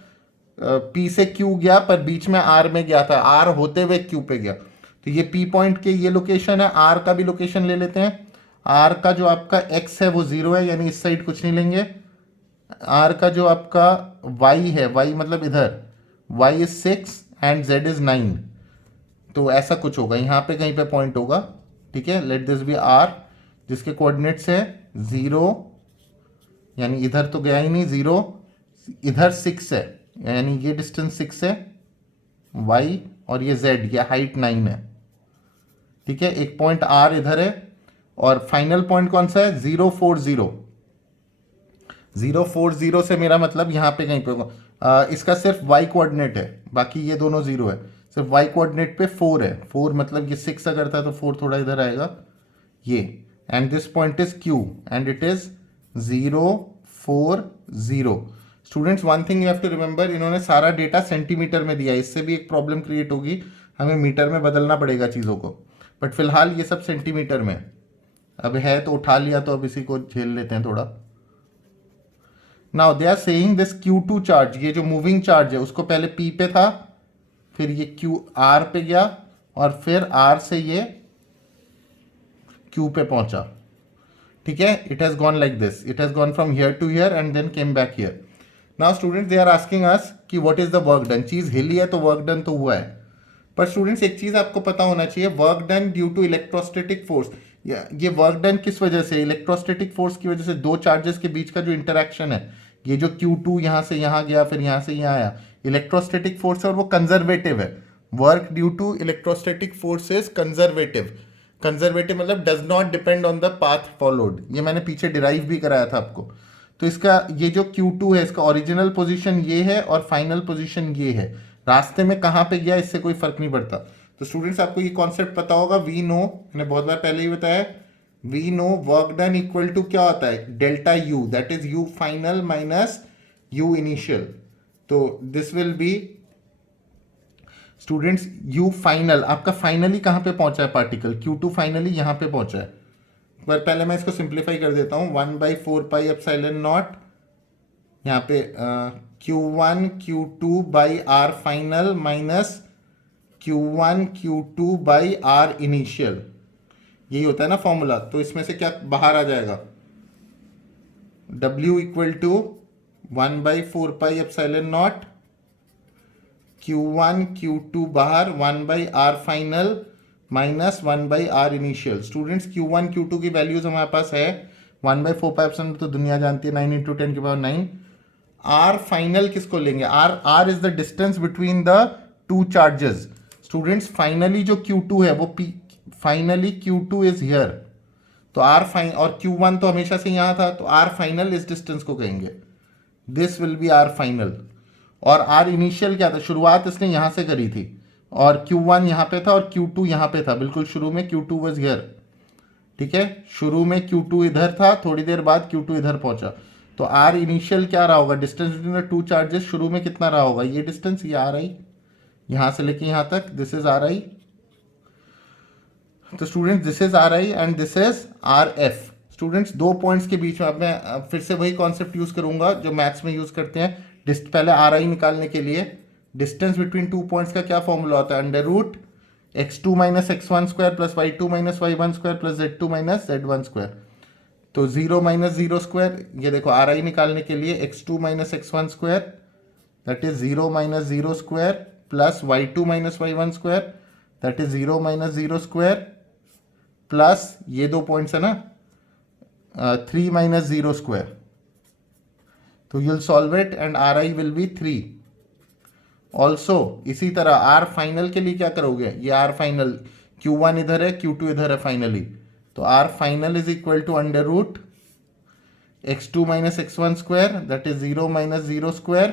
P से Q गया पर बीच में R में गया था, R होते हुए Q पे गया। तो ये P पॉइंट के ये लोकेशन है, R का भी लोकेशन ले लेते हैं। R का जो आपका X है वो 0 है, यानी इस साइड कुछ नहीं लेंगे। R का जो आपका Y है, Y मतलब इधर, Y is 6 and Z is 9, तो ऐसा कुछ होगा, यहाँ पे कहीं पे पॉइंट होगा, ठीक है। लेट दिस बी R जिसके कोऑर्डिनेट्स है 0, यानी इधर तो गया ही नहीं 0, इधर 6 है, यानी ये डिस्टेंस 6 है Y, और ये Z, ये हाइट 9 है, ठीक है। एक पॉइंट R इधर है, और फाइनल पॉइंट कौन सा है, 0 4 0। 0 4 0 से मेरा मतलब यहाँ पे कहीं पे होगा। इसका सिर्फ Y कोऑर्डिनेट है, बाकी ये दोनों 0 है, सिर्फ Y कोऑर्डिनेट पे 4 है। 4 मतलब ये 6 अगर था तो 4 थोड़ा इधर आएगा ये, and this point is Q and it is 0 4 0। Students one thing you have to remember, इन्होंने सारा डेटा सेंटीमीटर में दिया है, इससे भी एक प्रॉब्लम क्रिएट होगी, हमें मीटर में बदलना पड़ेगा चीज़ों को, बट फिलहाल ये सब सेंटीमीटर में अब है, तो उठा लिया तो अब इसी को झेल लेते हैं थोड़ा। Now they are saying this Q2 charge, ये जो मूविंग चार्ज है उसको पहले P पे था, फिर ये Q R पे गया, और फिर R से ये Q पे पहुंचा, ठीक है। It has gone like this, it has gone from here to here and then came back here. Now students they are asking us कि what is the work done, चीज हिली है तो वर्क डन तो हुआ है, पर स्टूडेंट्स एक चीज आपको पता होना चाहिए, work done due to electrostatic force. ये वर्क डन किस वजह से, इलेक्ट्रोस्टैटिक फोर्स की वजह से, दो चार्जेस के बीच का जो इंटरेक्शन है, ये जो Q2 यहाँ से यहाँ गया फिर यहाँ से यहाँ आया, इलेक्ट्रोस्टैटिक फोर्स है और वो कंजर्वेटिव है। Work due to electrostatic force is conservative. Conservative मतलब does not depend on the path followed, ये मैंने पीछे डिराइव भी कराया था आपको। तो इसका ये जो Q2 है इसका ओरिजिनल पोजीशन ये है और फाइनल पोजीशन ये है, रास्ते में कहाँ पे गया इससे कोई फर्क नहीं पड़ता। तो स्टूडेंट्स आपको ये कॉन्सेप्ट पता होगा, वी नो, मैंने बहुत बार पहले ही बताया, we know work done equal to क्या होता है, delta U, that is U final minus U initial. तो this will be students U final, आपका फाइनली कहाँ पे पहुंचा है पार्टिकल, Q2 फाइनली यहाँ पे पहुंचा है। पर पहले मैं इसको सिंप्लीफाई कर देता हूँ, 1/4πε0 यहाँ पे Q1 Q2 by R final minus Q1 Q2 by R initial, यही होता है ना फॉर्मूला। तो इसमें से क्या बाहर आ जाएगा, W equal to 1/4πε0 Q1 Q2 बाहर 1/R final minus 1/R initial. Students Q1 Q2 की वैल्यूज हमारे पास है 1/4πε0 तो दुनिया जानती है, 9 × 10⁹। R फाइनल किसको लेंगे, R is the distance between the two charges. Students finally जो Q2 है वो फाइनली Q2 इज हियर, तो R फाइन और Q1 तो हमेशा से यहाँ था, तो R फाइनल इस डिस्टेंस को कहेंगे, this will B R final. और R इनिशियल क्या था, शुरुआत इसने यहाँ से करी थी, और Q1 यहाँ पे था और Q2 यहाँ पे था, बिल्कुल शुरू में Q2 वाज हियर, ठीक है। शुरू में Q2 इधर था, थोड़ी देर बाद Q2 इधर पहुंचा, तो R इनिशियल क्या रहा होगा, distance between the two charges शुरू में कितना रहा होगा, ये डिस्टेंस, ये RI, यहाँ से लेके यहाँ तक, दिस इज RI। तो students this is RI and this is RF। Students दो पॉइंट्स के बीच में, अब मैं फिर से वही कॉन्सेप्ट यूज करूंगा जो मैथ्स में यूज करते हैं। पहले RI निकालने के लिए डिस्टेंस बिटवीन टू पॉइंट्स का क्या फॉर्मूला होता है, √x2 - x1 square plus y2 - y1 square plus z2 - z1 square. तो 0 - 0 स्क्वायर, ये देखो RI निकालने के लिए x2 - x1 square that is 0 - 0 square plus y2 - y1 square that is 0 - 0 square plus ये दो पॉइंट्स है ना, 3 minus 0 square. तो you'll solve it and Ri will be 3. Also इसी तरह आर फाइनल के लिए क्या करोगे, ये आर फाइनल Q1 इधर है, Q2 इधर है फाइनली, तो r final is equal to under root x2 minus x1 square that is 0 minus 0 square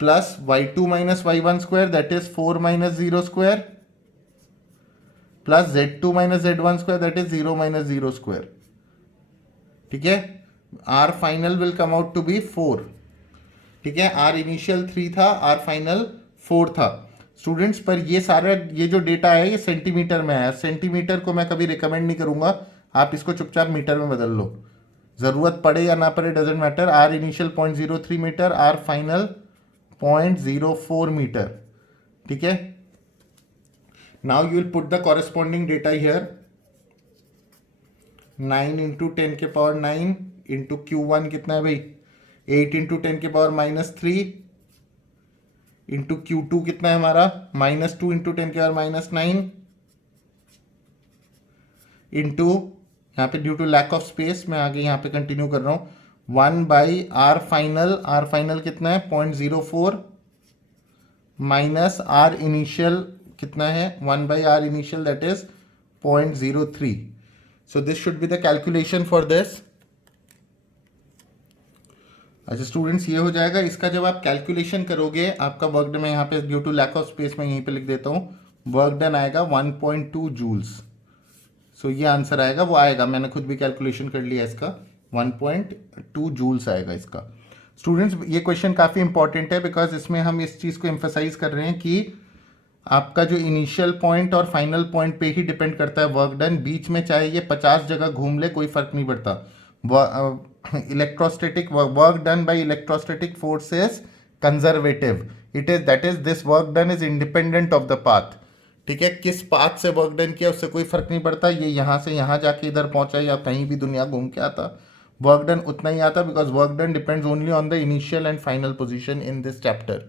plus y2 minus y1 square that is 4 minus 0 square plus z2 minus z1 square that is 0 minus 0 square. ठीक है, r final will come out to be 4. ठीक है, आर इनिशियल 3 था, आर फाइनल 4 था स्टूडेंट्स. पर ये सारा ये जो डेटा है ये सेंटीमीटर में है. सेंटीमीटर को मैं कभी रिकमेंड नहीं करूंगा, आप इसको चुपचाप मीटर में बदल लो, ज़रूरत पड़े या ना पड़े doesn't matter. R initial 0.03 metre, R final 0.04 metre. ठीक है, now you will put the corresponding data here. 9 into 10 के पावर 9 इंटू Q1 कितना है भाई, 8 इंटू 10 के पावर -3 इंटू Q2 कितना है हमारा, -2 इंटू 10 के पावर -9 इंटू, यहाँ पे due to lack of space मैं आगे यहाँ पे कंटिन्यू कर रहा हूँ, 1 by r final. R final कितना है 0.04 माइनस आर इनिशियल कितना है 1 by r initial that is 0.03. So this should be the calculation for this. अच्छा स्टूडेंट्स, ये हो जाएगा. इसका जब आप कैलकुलेशन करोगे आपका वर्क डन, मैं यहाँ पे due to lack of space में यहीं पे लिख देता हूँ, वर्क डन आएगा 1.2 जूल्स. सो ये आंसर आएगा, वो आएगा, मैंने खुद भी कैलकुलेशन कर लिया इसका, 1.2 जूल्स आएगा इसका. स्टूडेंट्स ये क्वेश्चन काफ़ी इंपॉर्टेंट है बिकॉज इसमें हम इस चीज़ को एम्फेसाइज कर रहे हैं कि आपका जो इनिशियल पॉइंट और फाइनल पॉइंट पे ही डिपेंड करता है वर्क डन. बीच में चाहे ये 50 जगह घूम ले कोई फर्क नहीं पड़ता. Electrostatic work done by electrostatic force is conservative. It is that is this work done is independent of the path. ठीक है, किस पाथ से वर्क डन किया उससे कोई फर्क नहीं पड़ता. ये यहाँ से यहाँ जाके इधर पहुंचा या कहीं भी दुनिया घूम के आता, वर्क डन उतना ही आता because work done depends only on the initial and final position in this chapter.